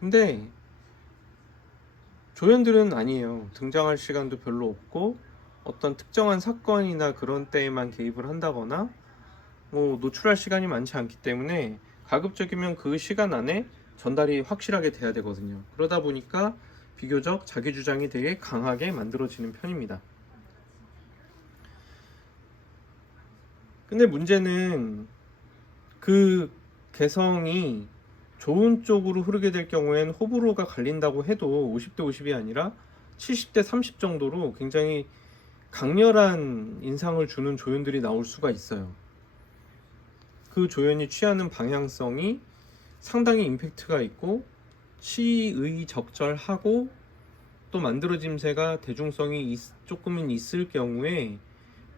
근데 조연들은 아니에요. 등장할 시간도 별로 없고 어떤 특정한 사건이나 그런 때에만 개입을 한다거나 뭐 노출할 시간이 많지 않기 때문에 가급적이면 그 시간 안에 전달이 확실하게 돼야 되거든요. 그러다 보니까 비교적 자기 주장이 되게 강하게 만들어지는 편입니다. 근데 문제는 그 개성이 좋은 쪽으로 흐르게 될 경우엔 호불호가 갈린다고 해도 50대 50이 아니라 70대 30 정도로 굉장히 강렬한 인상을 주는 조연들이 나올 수가 있어요. 그 조연이 취하는 방향성이 상당히 임팩트가 있고 시의적절하고 또 만들어짐새가 대중성이 조금은 있을 경우에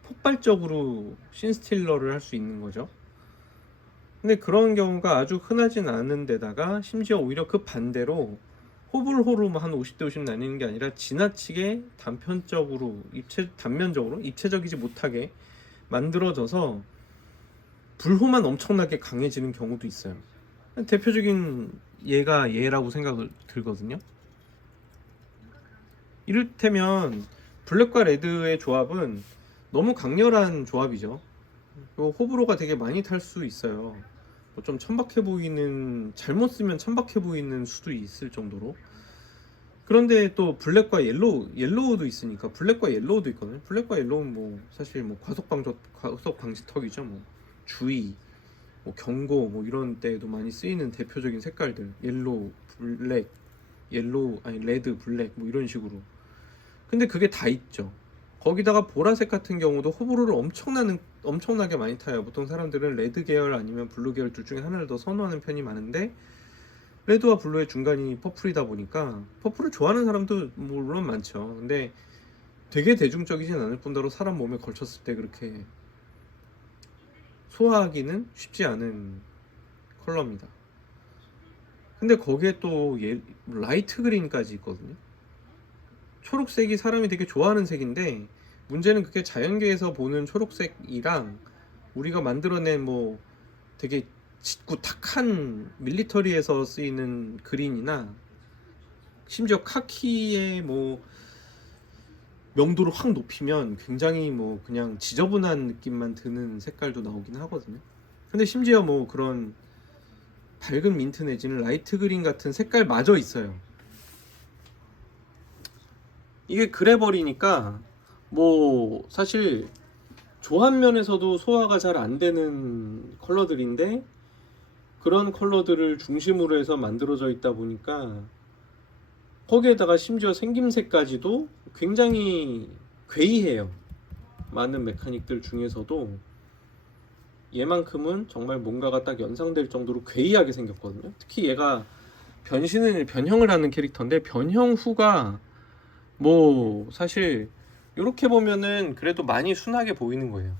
폭발적으로 씬스틸러를 할 수 있는 거죠. 근데 그런 경우가 아주 흔하진 않은 데다가 심지어 오히려 그 반대로 호불호로 한 50대 50 나뉘는 게 아니라 지나치게 단면적으로 입체적이지 못하게 만들어져서 불호만 엄청나게 강해지는 경우도 있어요. 대표적인 예가 얘라고 생각을 들거든요. 이를테면 블랙과 레드의 조합은 너무 강렬한 조합이죠. 호불호가 되게 많이 탈 수 있어요. 좀 천박해 보이는, 잘못 쓰면 천박해 보이는 수도 있을 정도로. 그런데 또 블랙과 옐로우도 있으니까 블랙과 옐로우도 있거든요. 블랙과 옐로우는 뭐 사실 뭐 과속 방지턱이죠. 뭐 주의, 뭐 경고, 뭐 이런 때에도 많이 쓰이는 대표적인 색깔들. 옐로우, 블랙, 레드, 블랙 뭐 이런 식으로. 근데 그게 다 있죠. 거기다가 보라색 같은 경우도 호불호를 엄청나게 많이 타요. 보통 사람들은 레드 계열 아니면 블루 계열 둘 중에 하나를 더 선호하는 편이 많은데 레드와 블루의 중간이 퍼플이다 보니까 퍼플을 좋아하는 사람도 물론 많죠. 근데 되게 대중적이진 않을 뿐더러 사람 몸에 걸쳤을 때 그렇게 소화하기는 쉽지 않은 컬러입니다. 근데 거기에 또 라이트 그린까지 있거든요. 초록색이 사람이 되게 좋아하는 색인데 문제는 그게 자연계에서 보는 초록색이랑 우리가 만들어낸 뭐 되게 짙고 탁한 밀리터리에서 쓰이는 그린이나 심지어 카키의 뭐 명도를 확 높이면 굉장히 뭐 그냥 지저분한 느낌만 드는 색깔도 나오긴 하거든요. 근데 심지어 뭐 그런 밝은 민트 내지는 라이트 그린 같은 색깔마저 있어요. 이게 그래 버리니까 뭐 사실 조합 면에서도 소화가 잘 안 되는 컬러들인데 그런 컬러들을 중심으로 해서 만들어져 있다 보니까 거기에다가 심지어 생김새까지도 굉장히 괴이해요. 많은 메카닉들 중에서도 얘만큼은 정말 뭔가가 딱 연상될 정도로 괴이하게 생겼거든요. 특히 얘가 변형을 하는 캐릭터인데 변형 후가 뭐 사실 이렇게 보면은 그래도 많이 순하게 보이는 거예요.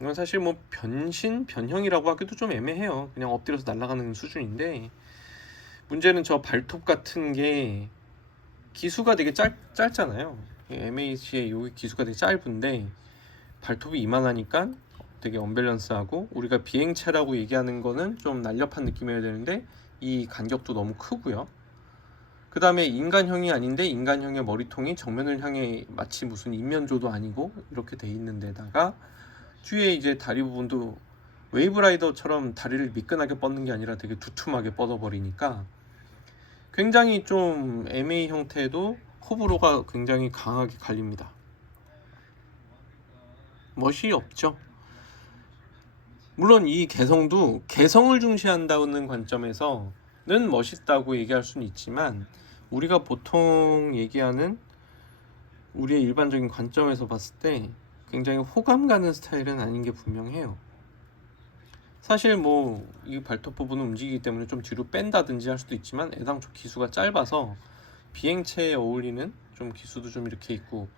이건 사실 뭐 변형이라고 하기도 좀 애매해요. 그냥 엎드려서 날아가는 수준인데 문제는 저 발톱 같은 게 기수가 되게 짧잖아요. MH의 요 기수가 되게 짧은데 발톱이 이만하니까 되게 언밸런스하고 우리가 비행체라고 얘기하는 거는 좀 날렵한 느낌이어야 되는데 이 간격도 너무 크고요. 그 다음에 인간형이 아닌데 인간형의 머리통이 정면을 향해 마치 무슨 인면조도 아니고 이렇게 돼 있는 데다가 뒤에 이제 다리 부분도 웨이브라이더처럼 다리를 미끈하게 뻗는 게 아니라 되게 두툼하게 뻗어버리니까 굉장히 좀 MA 형태도 호불호가 굉장히 강하게 갈립니다. 멋이 없죠. 물론 이 개성도 개성을 중시한다는 관점에서는 멋있다고 얘기할 수는 있지만 우리가 보통 얘기하는 우리의 일반적인 관점에서 봤을 때 굉장히 호감 가는 스타일은 아닌 게 분명해요. 사실 뭐 이 발톱 부분은 움직이기 때문에 좀 뒤로 뺀다든지 할 수도 있지만 애당초 기수가 짧아서 비행체에 어울리는 좀 기수도 좀 이렇게 있고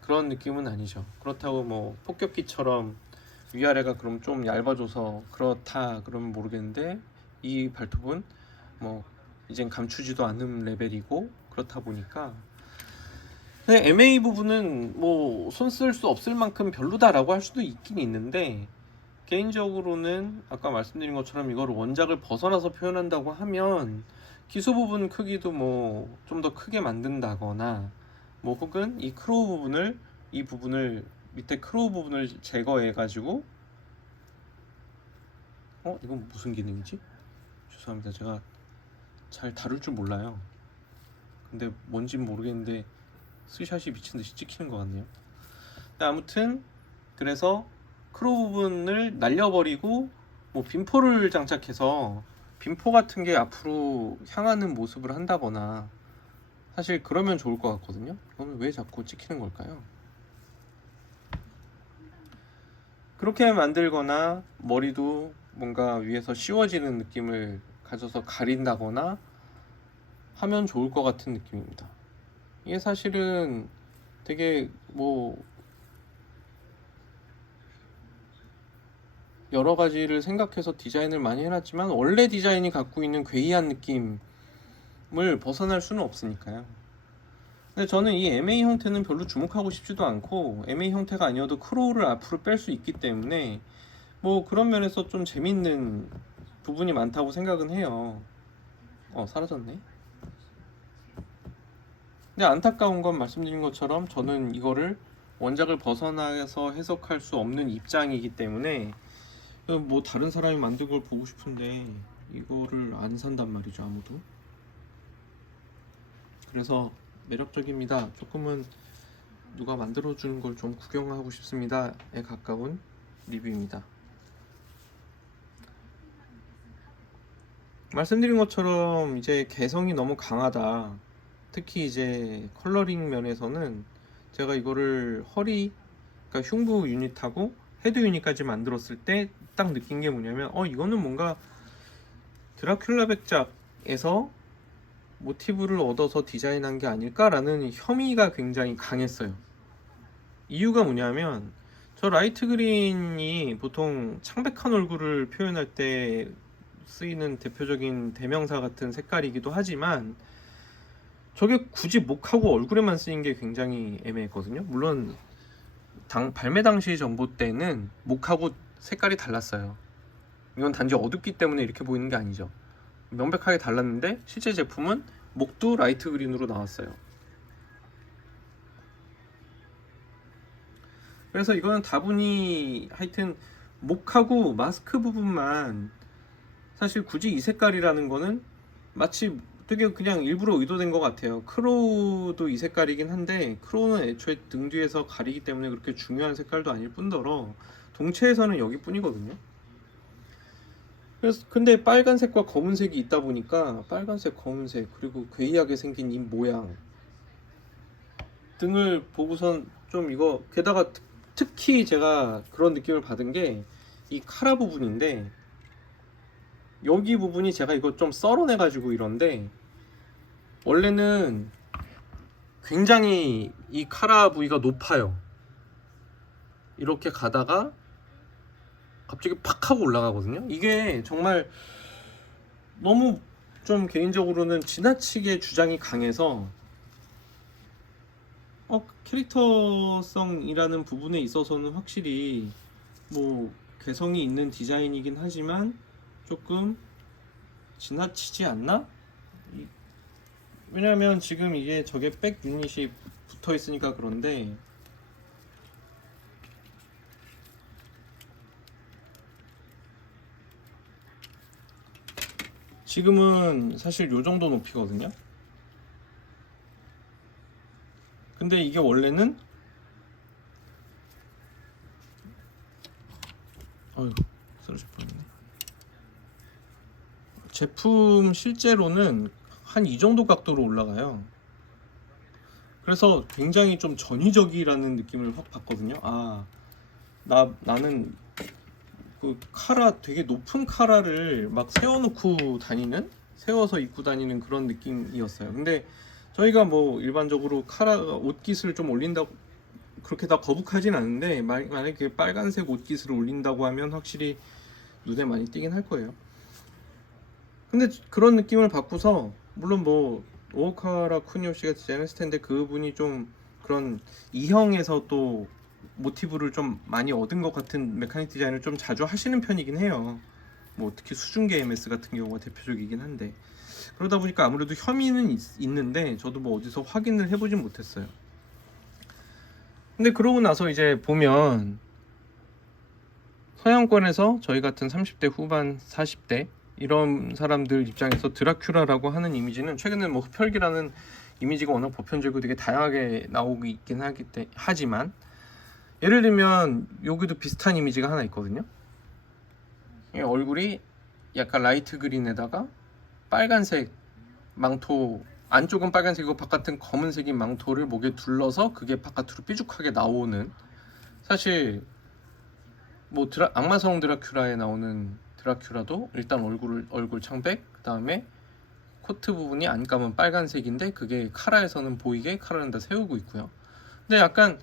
그런 느낌은 아니죠. 그렇다고 뭐 폭격기처럼 위아래가 그럼 좀 얇아져서 그렇다 그러면 모르겠는데 이 발톱은 뭐 이젠 감추지도 않는 레벨이고 그렇다 보니까 MA 부분은 뭐 손 쓸 수 없을 만큼 별로다라고 할 수도 있긴 있는데 개인적으로는 아까 말씀드린 것처럼 이걸 원작을 벗어나서 표현한다고 하면 기수 부분 크기도 뭐 좀 더 크게 만든다거나 뭐 혹은 이 부분을 밑에 크로우 부분을 제거해 가지고 이건 무슨 기능이지? 죄송합니다. 제가 잘 다룰 줄 몰라요. 근데 뭔진 모르겠는데 스샷이 미친듯이 찍히는 것 같네요. 아무튼 그래서 크로우 부분을 날려버리고 뭐 빈포를 장착해서 빈포 같은 게 앞으로 향하는 모습을 한다거나 사실 그러면 좋을 것 같거든요. 이거는 왜 자꾸 찍히는 걸까요? 그렇게 만들거나 머리도 뭔가 위에서 씌워지는 느낌을 가져서 가린다거나 하면 좋을 것 같은 느낌입니다. 이게 사실은 되게 뭐 여러 가지를 생각해서 디자인을 많이 해놨지만 원래 디자인이 갖고 있는 괴이한 느낌을 벗어날 수는 없으니까요. 근데 저는 이 MA 형태는 별로 주목하고 싶지도 않고 MA 형태가 아니어도 크로우를 앞으로 뺄 수 있기 때문에 뭐 그런 면에서 좀 재밌는 부분이 많다고 생각은 해요. 사라졌네. 근데 안타까운 건 말씀드린 것처럼 저는 이거를 원작을 벗어나서 해석할 수 없는 입장이기 때문에 뭐 다른 사람이 만든 걸 보고 싶은데 이거를 안 산단 말이죠, 아무도. 그래서 매력적입니다. 조금은 누가 만들어주는 걸 좀 구경하고 싶습니다에 가까운 리뷰입니다. 말씀드린 것처럼 이제 개성이 너무 강하다. 특히 이제 컬러링 면에서는 제가 이거를 허리, 그러니까 흉부 유닛하고 헤드 유닛까지 만들었을 때 딱 느낀 게 뭐냐면 이거는 뭔가 드라큘라 백작에서 모티브를 얻어서 디자인한 게 아닐까라는 혐의가 굉장히 강했어요. 이유가 뭐냐면 저 라이트 그린이 보통 창백한 얼굴을 표현할 때 쓰이는 대표적인 대명사 같은 색깔이기도 하지만 저게 굳이 목하고 얼굴에만 쓰인 게 굉장히 애매했거든요. 물론 발매 당시 정보 때는 목하고 색깔이 달랐어요. 이건 단지 어둡기 때문에 이렇게 보이는 게 아니죠. 명백하게 달랐는데 실제 제품은 목도 라이트 그린으로 나왔어요. 그래서 이거는 다분히 하여튼 목하고 마스크 부분만 사실 굳이 이 색깔이라는 거는 마치 되게 그냥 일부러 의도된 것 같아요. 크로우도 이 색깔이긴 한데 크로우는 애초에 등 뒤에서 가리기 때문에 그렇게 중요한 색깔도 아닐 뿐더러 동체에서는 여기뿐이거든요. 그래서 근데 빨간색과 검은색이 있다 보니까 빨간색, 검은색 그리고 괴이하게 생긴 이 모양 등을 보고선 좀 이거 게다가 특히 제가 그런 느낌을 받은 게 이 카라 부분인데 여기 부분이 제가 이거 좀 썰어내 가지고 이런데 원래는 굉장히 이 카라 부위가 높아요. 이렇게 가다가 갑자기 팍 하고 올라가거든요. 이게 정말 너무 좀 개인적으로는 지나치게 주장이 강해서 캐릭터성이라는 부분에 있어서는 확실히 뭐 개성이 있는 디자인이긴 하지만 조금 지나치지 않나? 왜냐면 지금 이게 저게 백 유닛이 붙어 있으니까 그런데 지금은 사실 요 정도 높이거든요. 근데 이게 원래는 쓰러질 뻔했네. 제품 실제로는 한 이 정도 각도로 올라가요. 그래서 굉장히 좀 전위적이라는 느낌을 확 받거든요. 나는 그 카라 되게 높은 카라를 막 세워서 입고 다니는 그런 느낌이었어요. 근데 저희가 뭐 일반적으로 카라 옷깃을 좀 올린다고 그렇게 다 거북하진 않은데 만약에 빨간색 옷깃을 올린다고 하면 확실히 눈에 많이 띄긴 할 거예요. 근데 그런 느낌을 받고서 물론 뭐 오오카라 쿠니오 씨가 디자인했을 텐데 그분이 좀 그런 이형에서 또 모티브를 좀 많이 얻은 것 같은 메카닉 디자인을 좀 자주 하시는 편이긴 해요. 뭐 특히 수중계 MS 같은 경우가 대표적이긴 한데 그러다 보니까 아무래도 혐의는 있는데 저도 뭐 어디서 확인을 해보진 못했어요. 근데 그러고 나서 이제 보면 서양권에서 저희 같은 30대 후반 40대 이런 사람들 입장에서 드라큘라라고 하는 이미지는 최근에 뭐 흡혈귀라는 이미지가 워낙 보편적이고 되게 다양하게 나오고 있긴 하지만 예를 들면 여기도 비슷한 이미지가 하나 있거든요. 얼굴이 약간 라이트 그린에다가 빨간색 망토, 안쪽은 빨간색이고 바깥은 검은색인 망토를 목에 둘러서 그게 바깥으로 삐죽하게 나오는, 사실 뭐 악마성 드라큘라에 나오는 드라큘라도 일단 얼굴 창백, 그 다음에 코트 부분이 안감은 빨간색인데 그게 카라에서는 보이게 카라는 다 세우고 있고요. 근데 약간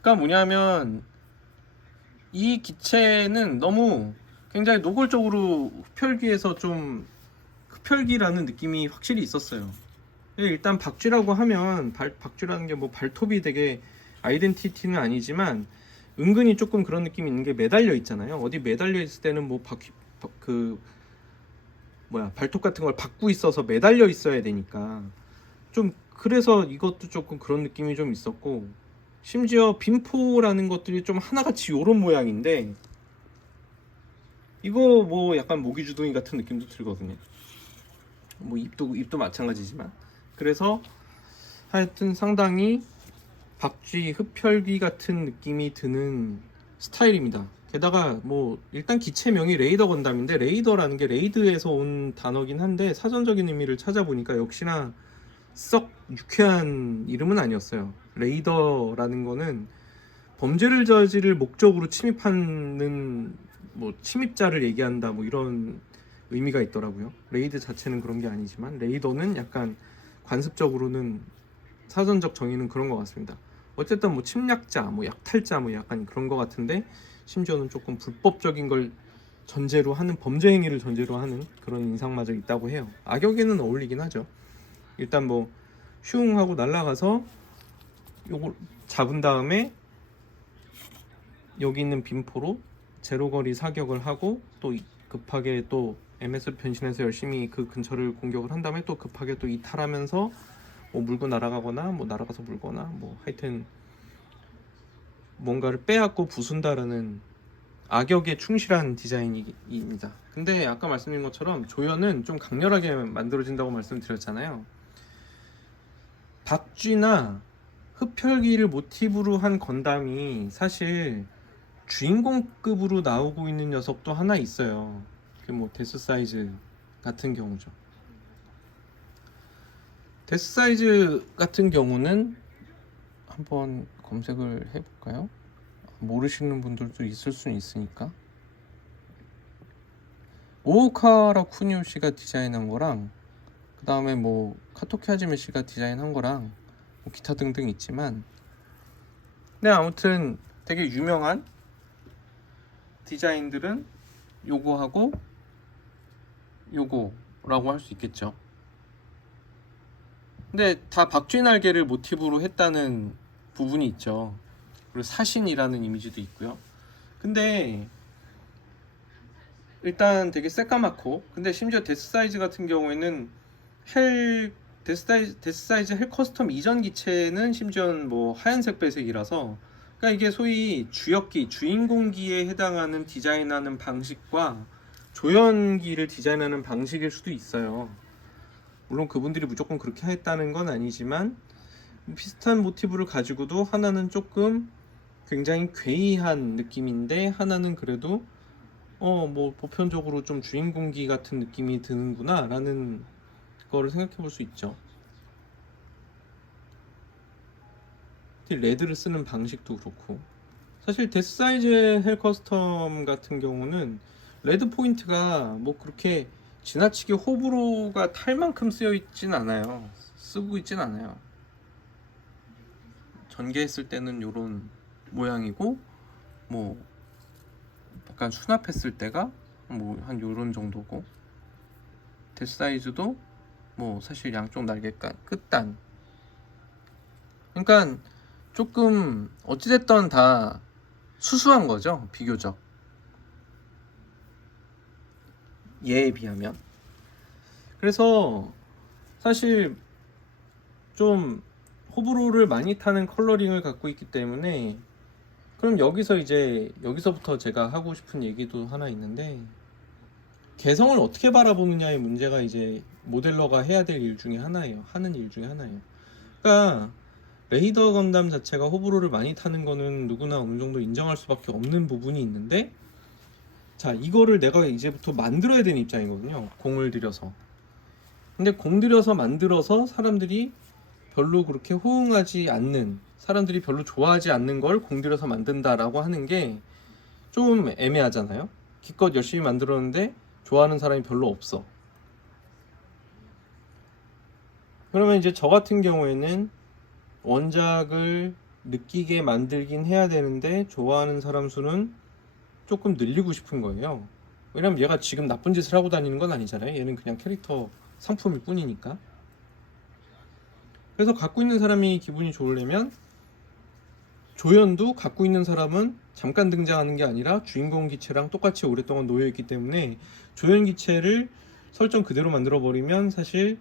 그러니까 뭐냐면 이 기체는 너무 굉장히 노골적으로 흡혈귀에서 좀 흡혈귀라는 느낌이 확실히 있었어요. 일단 박쥐라고 하면 박쥐라는 게 뭐 발톱이 되게 아이덴티티는 아니지만 은근히 조금 그런 느낌이 있는 게 매달려 있잖아요. 어디 매달려 있을 때는 뭐 발톱 같은 걸 박고 있어서 매달려 있어야 되니까 좀, 그래서 이것도 조금 그런 느낌이 좀 있었고, 심지어 빈포라는 것들이 좀 하나같이 요런 모양인데 이거 뭐 약간 모기주둥이 같은 느낌도 들거든요. 뭐 입도 마찬가지지만, 그래서 하여튼 상당히 박쥐 흡혈귀 같은 느낌이 드는 스타일입니다. 게다가 뭐 일단 기체명이 레이더 건담인데, 레이더라는 게 레이드에서 온 단어긴 한데 사전적인 의미를 찾아보니까 역시나 썩 유쾌한 이름은 아니었어요. 레이더라는 거는 범죄를 저지를 목적으로 침입하는 뭐 침입자를 얘기한다 뭐 이런 의미가 있더라고요. 레이드 자체는 그런 게 아니지만 레이더는 약간 관습적으로는 사전적 정의는 그런 것 같습니다. 어쨌든 뭐 침략자, 뭐 약탈자, 뭐 약간 그런 것 같은데, 심지어는 조금 불법적인 걸 전제로 하는, 범죄 행위를 전제로 하는 그런 인상마저 있다고 해요. 악역에는 어울리긴 하죠. 일단 뭐 슝 하고 날아가서 요걸 잡은 다음에 여기 있는 빈포로 제로거리 사격을 하고, 또 급하게 또 MS로 변신해서 열심히 그 근처를 공격을 한 다음에 또 급하게 또 이탈하면서 뭐 물고 날아가거나 뭐 날아가서 물거나 뭐 하여튼 뭔가를 빼앗고 부순다라는 악역에 충실한 디자인입니다. 근데 아까 말씀드린 것처럼 조연은 좀 강렬하게 만들어진다고 말씀드렸잖아요. 박쥐나 흡혈귀를 모티브로 한 건담이 사실 주인공급으로 나오고 있는 녀석도 하나 있어요. 그게 뭐 데스사이즈 같은 경우죠. 데스사이즈 같은 경우는 한번 검색을 해볼까요? 모르시는 분들도 있을 수는 있으니까. 오오카라 쿠니오 씨가 디자인한 거랑, 그 다음에 뭐 카토키 하지메 씨가 디자인한 거랑 뭐 기타 등등 있지만, 근데 아무튼 되게 유명한 디자인들은 요거하고 요거라고 할 수 있겠죠. 근데 다 박쥐 날개를 모티브로 했다는 부분이 있죠. 그리고 사신이라는 이미지도 있고요. 근데 일단 되게 새까맣고, 근데 심지어 데스사이즈 같은 경우에는 데스사이즈 헬 커스텀 이전 기체는 심지어 뭐 하얀색 배색이라서, 그러니까 이게 소위 주역기, 주인공기에 해당하는 디자인하는 방식과 조연기를 디자인하는 방식일 수도 있어요. 물론 그분들이 무조건 그렇게 했다는 건 아니지만 비슷한 모티브를 가지고도 하나는 조금 굉장히 괴이한 느낌인데 하나는 그래도 뭐 보편적으로 좀 주인공기 같은 느낌이 드는구나 라는 거를 생각해 볼 수 있죠. 레드를 쓰는 방식도 그렇고, 사실 데스사이즈 헬 커스텀 같은 경우는 레드 포인트가 뭐 그렇게 지나치게 호불호가 탈 만큼 쓰고 있진 않아요. 전개했을 때는 요런 모양이고, 뭐 약간 수납했을 때가 뭐 한 요런 정도고, 데스사이즈도 뭐 사실 양쪽 날개 끝단, 그러니까 조금 어찌됐던 다 수수한 거죠, 비교적 얘에 비하면. 그래서 사실 좀 호불호를 많이 타는 컬러링을 갖고 있기 때문에, 그럼 여기서부터 제가 하고 싶은 얘기도 하나 있는데, 개성을 어떻게 바라보느냐의 문제가 이제 모델러가 해야 될 일 중에 하나예요. 하는 일 중에 하나예요. 그러니까 레이더 건담 자체가 호불호를 많이 타는 거는 누구나 어느 정도 인정할 수밖에 없는 부분이 있는데, 자, 이거를 내가 이제부터 만들어야 되는 입장이거든요. 공을 들여서. 근데 공 들여서 만들어서 사람들이 별로 그렇게 호응하지 않는, 사람들이 별로 좋아하지 않는 걸 공 들여서 만든다라고 하는 게 좀 애매하잖아요. 기껏 열심히 만들었는데 좋아하는 사람이 별로 없어. 그러면 이제 저 같은 경우에는 원작을 느끼게 만들긴 해야 되는데 좋아하는 사람 수는 조금 늘리고 싶은 거예요. 왜냐면 얘가 지금 나쁜 짓을 하고 다니는 건 아니잖아요. 얘는 그냥 캐릭터 상품일 뿐이니까. 그래서 갖고 있는 사람이 기분이 좋으려면 조연도 갖고 있는 사람은 잠깐 등장하는 게 아니라 주인공 기체랑 똑같이 오랫동안 놓여있기 때문에 조연 기체를 설정 그대로 만들어 버리면 사실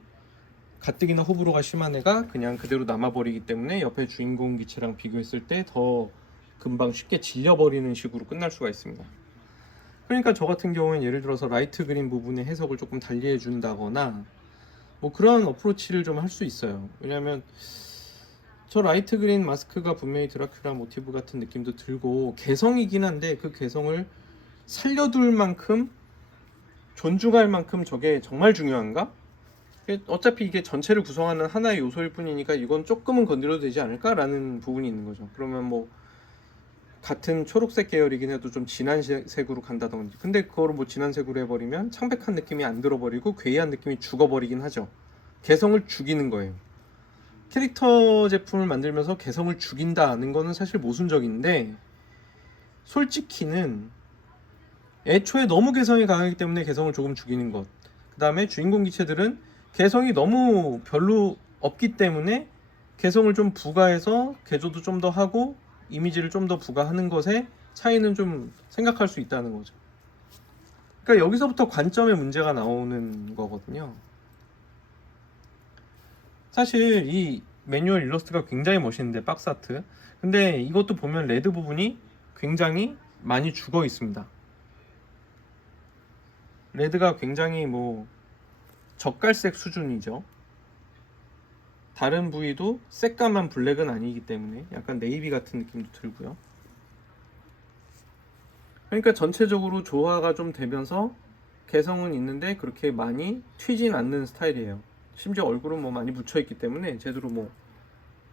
가뜩이나 호불호가 심한 애가 그냥 그대로 남아버리기 때문에 옆에 주인공 기체랑 비교했을 때 더 금방 쉽게 질려버리는 식으로 끝날 수가 있습니다. 그러니까 저 같은 경우는 예를 들어서 라이트 그린 부분의 해석을 조금 달리해 준다거나 뭐 그런 어프로치를 좀 할 수 있어요. 왜냐하면 저 라이트 그린 마스크가 분명히 드라큘라 모티브 같은 느낌도 들고 개성이긴 한데 그 개성을 살려둘 만큼 존중할 만큼 저게 정말 중요한가? 어차피 이게 전체를 구성하는 하나의 요소일 뿐이니까 이건 조금은 건드려도 되지 않을까라는 부분이 있는 거죠. 그러면 뭐 같은 초록색 계열이긴 해도 좀 진한 색으로 간다든지, 근데 그거를 뭐 진한 색으로 해버리면 창백한 느낌이 안 들어버리고 괴이한 느낌이 죽어버리긴 하죠. 개성을 죽이는 거예요. 캐릭터 제품을 만들면서 개성을 죽인다는 거는 사실 모순적인데, 솔직히는 애초에 너무 개성이 강하기 때문에 개성을 조금 죽이는 것, 그 다음에 주인공 기체들은 개성이 너무 별로 없기 때문에 개성을 좀 부과해서 개조도 좀 더 하고 이미지를 좀 더 부과하는 것에 차이는 좀 생각할 수 있다는 거죠. 그러니까 여기서부터 관점의 문제가 나오는 거거든요. 사실 이 매뉴얼 일러스트가 굉장히 멋있는데, 박스 아트, 근데 이것도 보면 레드 부분이 굉장히 많이 죽어 있습니다. 레드가 굉장히 뭐 젓갈색 수준이죠. 다른 부위도 새까만 블랙은 아니기 때문에 약간 네이비 같은 느낌도 들고요. 그러니까 전체적으로 조화가 좀 되면서 개성은 있는데 그렇게 많이 튀진 않는 스타일이에요. 심지어 얼굴은 뭐 많이 묻혀있기 때문에 제대로 뭐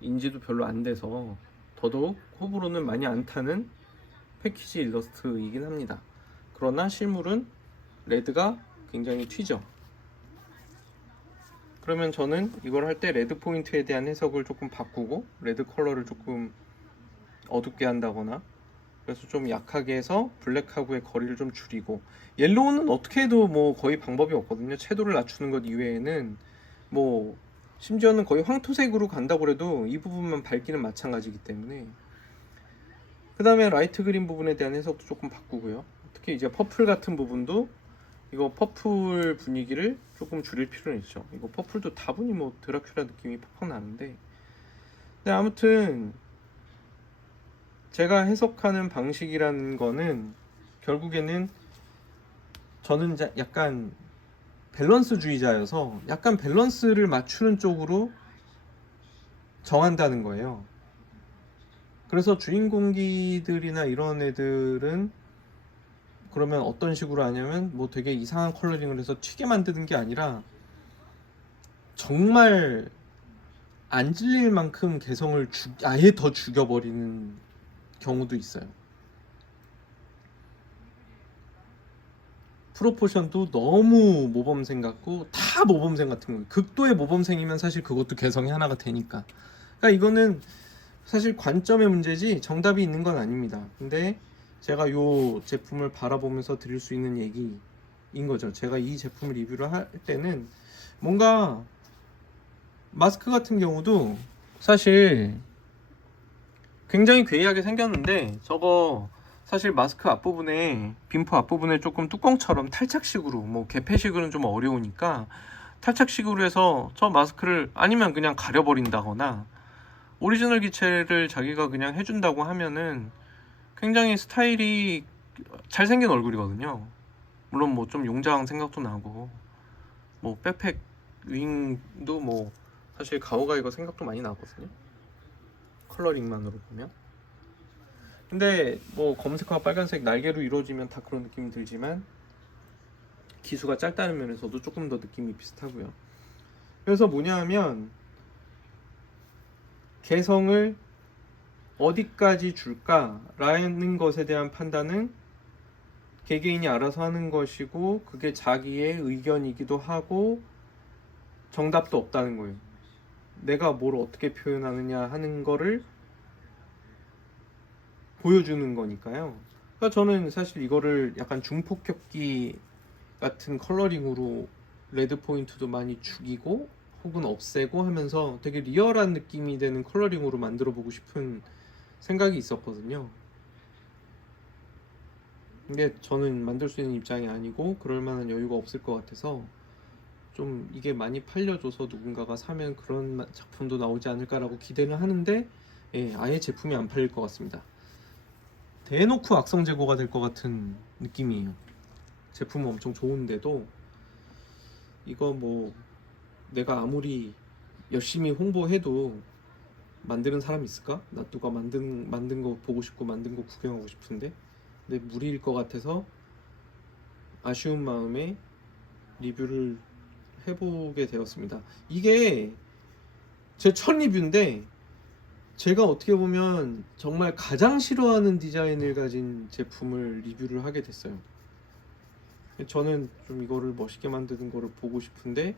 인지도 별로 안 돼서 더더욱 호불호는 많이 안 타는 패키지 일러스트이긴 합니다. 그러나 실물은 레드가 굉장히 튀죠. 그러면 저는 이걸 할 때 레드 포인트에 대한 해석을 조금 바꾸고 레드 컬러를 조금 어둡게 한다거나, 그래서 좀 약하게 해서 블랙하고의 거리를 좀 줄이고, 옐로우는 어떻게 해도 뭐 거의 방법이 없거든요. 채도를 낮추는 것 이외에는 뭐 심지어는 거의 황토색으로 간다고 해도 이 부분만 밝기는 마찬가지이기 때문에. 그 다음에 라이트 그린 부분에 대한 해석도 조금 바꾸고요. 특히 이제 퍼플 같은 부분도 이거 퍼플 분위기를 조금 줄일 필요는 있죠. 이거 퍼플도 다분히 뭐 드라큘라 느낌이 팍팍 나는데, 근데 아무튼 제가 해석하는 방식이라는 거는 결국에는 저는 약간 밸런스주의자여서 약간 밸런스를 맞추는 쪽으로 정한다는 거예요. 그래서 주인공기들이나 이런 애들은 그러면 어떤 식으로 하냐면 뭐 되게 이상한 컬러링을 해서 튀게 만드는 게 아니라 정말 안 질릴 만큼 개성을 아예 더 죽여버리는 경우도 있어요. 프로포션도 너무 모범생 같고 다 모범생 같은 거예요. 극도의 모범생이면 사실 그것도 개성이 하나가 되니까. 그러니까 이거는 사실 관점의 문제지 정답이 있는 건 아닙니다. 근데 제가 이 제품을 바라보면서 드릴 수 있는 얘기인 거죠. 제가 이 제품을 리뷰를 할 때는 뭔가 마스크 같은 경우도 사실 굉장히 괴이하게 생겼는데, 저거 사실 마스크 앞부분에, 빔프 앞부분에 조금 뚜껑처럼 탈착식으로, 뭐 개폐식으로는 좀 어려우니까 탈착식으로 해서 저 마스크를 아니면 그냥 가려버린다거나 오리지널 기체를 자기가 그냥 해준다고 하면은 굉장히 스타일이 잘생긴 얼굴이거든요. 물론 뭐 좀 용장 생각도 나고, 뭐 백팩 윙도 뭐 사실 가오가이가 생각도 많이 나거든요. 컬러링만으로 보면. 근데 뭐 검은색과 빨간색 날개로 이루어지면 다 그런 느낌이 들지만 기수가 짧다는 면에서도 조금 더 느낌이 비슷하고요. 그래서 뭐냐 하면 개성을 어디까지 줄까라는 것에 대한 판단은 개개인이 알아서 하는 것이고, 그게 자기의 의견이기도 하고 정답도 없다는 거예요. 내가 뭘 어떻게 표현하느냐 하는 거를 보여주는 거니까요. 그러니까 저는 사실 이거를 약간 중폭격기 같은 컬러링으로 레드 포인트도 많이 죽이고 혹은 없애고 하면서 되게 리얼한 느낌이 되는 컬러링으로 만들어 보고 싶은 생각이 있었거든요. 근데 저는 만들 수 있는 입장이 아니고 그럴 만한 여유가 없을 것 같아서 좀 이게 많이 팔려줘서 누군가가 사면 그런 작품도 나오지 않을까라고 기대를 하는데, 예, 아예 제품이 안 팔릴 것 같습니다. 대놓고 악성 재고가 될 것 같은 느낌이에요. 제품은 엄청 좋은데도 이거 뭐 내가 아무리 열심히 홍보해도 만드는 사람 있을까? 나 누가 만든 거 보고 싶고 만든 거 구경하고 싶은데, 근데 무리일 것 같아서 아쉬운 마음에 리뷰를 해보게 되었습니다. 이게 제 첫 리뷰인데 제가 어떻게 보면 정말 가장 싫어하는 디자인을 가진 제품을 리뷰를 하게 됐어요. 저는 좀 이거를 멋있게 만드는 거를 보고 싶은데,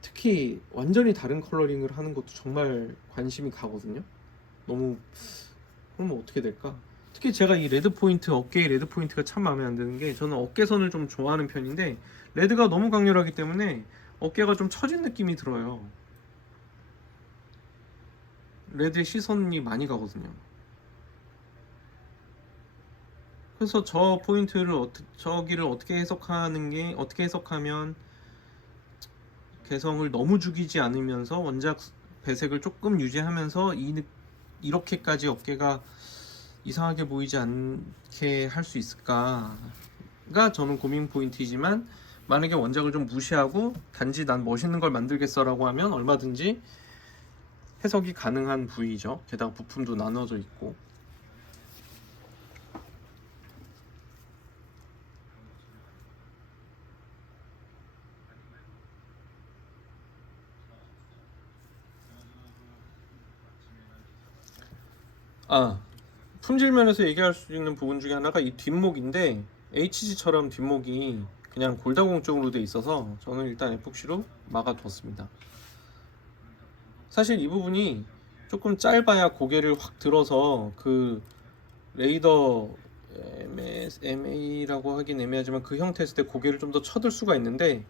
특히 완전히 다른 컬러링을 하는 것도 정말 관심이 가거든요. 너무, 그러면 어떻게 될까? 특히 제가 이 레드 포인트, 어깨의 레드 포인트가 참 마음에 안 드는 게, 저는 어깨선을 좀 좋아하는 편인데 레드가 너무 강렬하기 때문에 어깨가 좀 처진 느낌이 들어요. 레드에 시선이 많이 가거든요. 그래서 저 포인트를 저기를 어떻게 해석하면 개성을 너무 죽이지 않으면서 원작 배색을 조금 유지하면서 이렇게까지 어깨가 이상하게 보이지 않게 할 수 있을까가 저는 고민 포인트이지만, 만약에 원작을 좀 무시하고 단지 난 멋있는 걸 만들겠어 라고 하면 얼마든지 해석이 가능한 부위죠. 게다가 부품도 나눠져 있고. 품질 면에서 얘기할 수 있는 부분 중에 하나가 이 뒷목인데, HG처럼 뒷목이 그냥 골다공증으로 돼 있어서 저는 일단 에폭시로 막아두었습니다. 사실 이 부분이 조금 짧아야 고개를 확 들어서 그 레이더 MA라고 하긴 애매하지만 그 형태였을 때 고개를 좀 더 쳐들 수가 있는데,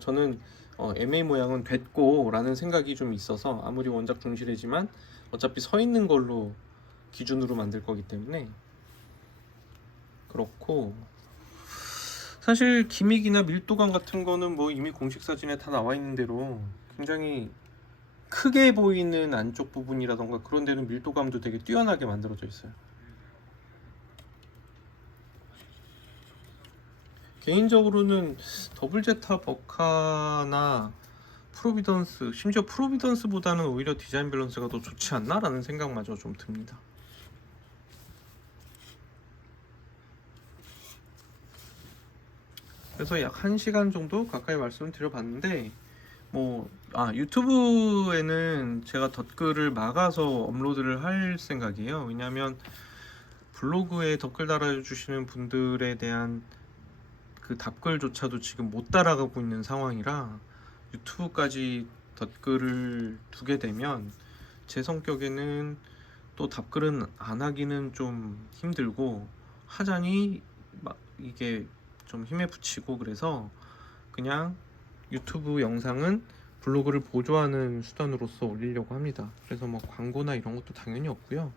저는 MA 모양은 됐고 라는 생각이 좀 있어서, 아무리 원작 중실이지만 어차피 서 있는 걸로 기준으로 만들 거기 때문에 그렇고, 사실 기믹이나 밀도감 같은 거는 뭐 이미 공식 사진에 다 나와 있는 대로 굉장히 크게 보이는 안쪽 부분이라던가 그런 데는 밀도감도 되게 뛰어나게 만들어져 있어요. 개인적으로는 더블 제타 버카나 프로비던스, 심지어 프로비던스보다는 오히려 디자인 밸런스가 더 좋지 않나 라는 생각마저 좀 듭니다. 그래서 약 1시간 정도 가까이 말씀을 드려봤는데, 유튜브에는 제가 덧글을 막아서 업로드를 할 생각이에요. 왜냐하면 블로그에 덧글 달아주시는 분들에 대한 그 답글조차도 지금 못 따라가고 있는 상황이라, 유튜브까지 덧글을 두게 되면 제 성격에는 또 답글은 안 하기는 좀 힘들고, 하자니 이게 좀 힘에 부치고, 그래서 그냥 유튜브 영상은 블로그를 보조하는 수단으로서 올리려고 합니다. 그래서 뭐 광고나 이런 것도 당연히 없고요.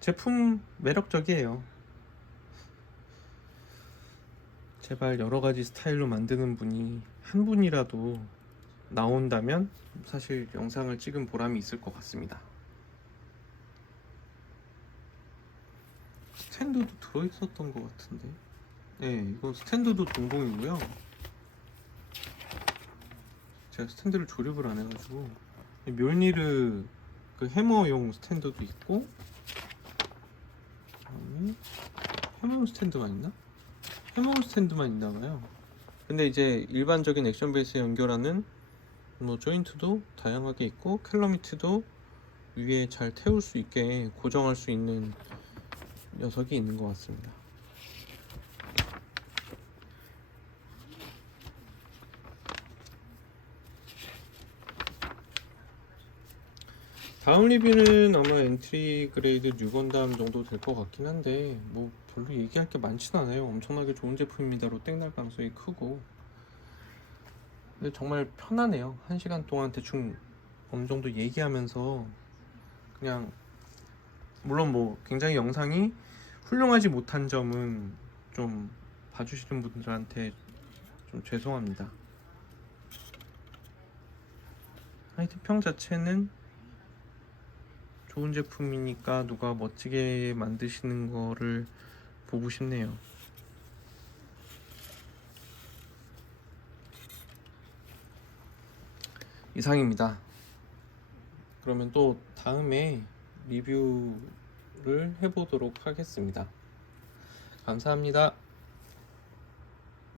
제품 매력적이에요. 제발 여러 가지 스타일로 만드는 분이 한 분이라도 나온다면 사실 영상을 찍은 보람이 있을 것 같습니다. 스탠드도 들어있었던 것 같은데. 네, 이건 스탠드도 동봉이고요. 제가 스탠드를 조립을 안 해가지고 묠니르 그 해머용 스탠드도 있고, 그다음에 해머용 스탠드만 있나? 해머용 스탠드만 있나봐요. 근데 이제 일반적인 액션 베이스에 연결하는 뭐 조인트도 다양하게 있고, 캘러미트도 위에 잘 태울 수 있게 고정할 수 있는 녀석이 있는 것 같습니다. 다음 리뷰는 아마 엔트리 그레이드 뉴건담 정도 될 것 같긴 한데, 뭐 별로 얘기할 게 많진 않아요. 엄청나게 좋은 제품입니다로 땡날 가능성이 크고, 근데 정말 편하네요. 1시간 동안 대충 어느 정도 얘기하면서 그냥, 물론 뭐 굉장히 영상이 훌륭하지 못한 점은 좀 봐주시는 분들한테 좀 죄송합니다. 하여튼 평 자체는 좋은 제품이니까 누가 멋지게 만드시는 거를 보고 싶네요. 이상입니다. 그러면 또 다음에 리뷰를 해보도록 하겠습니다. 감사합니다.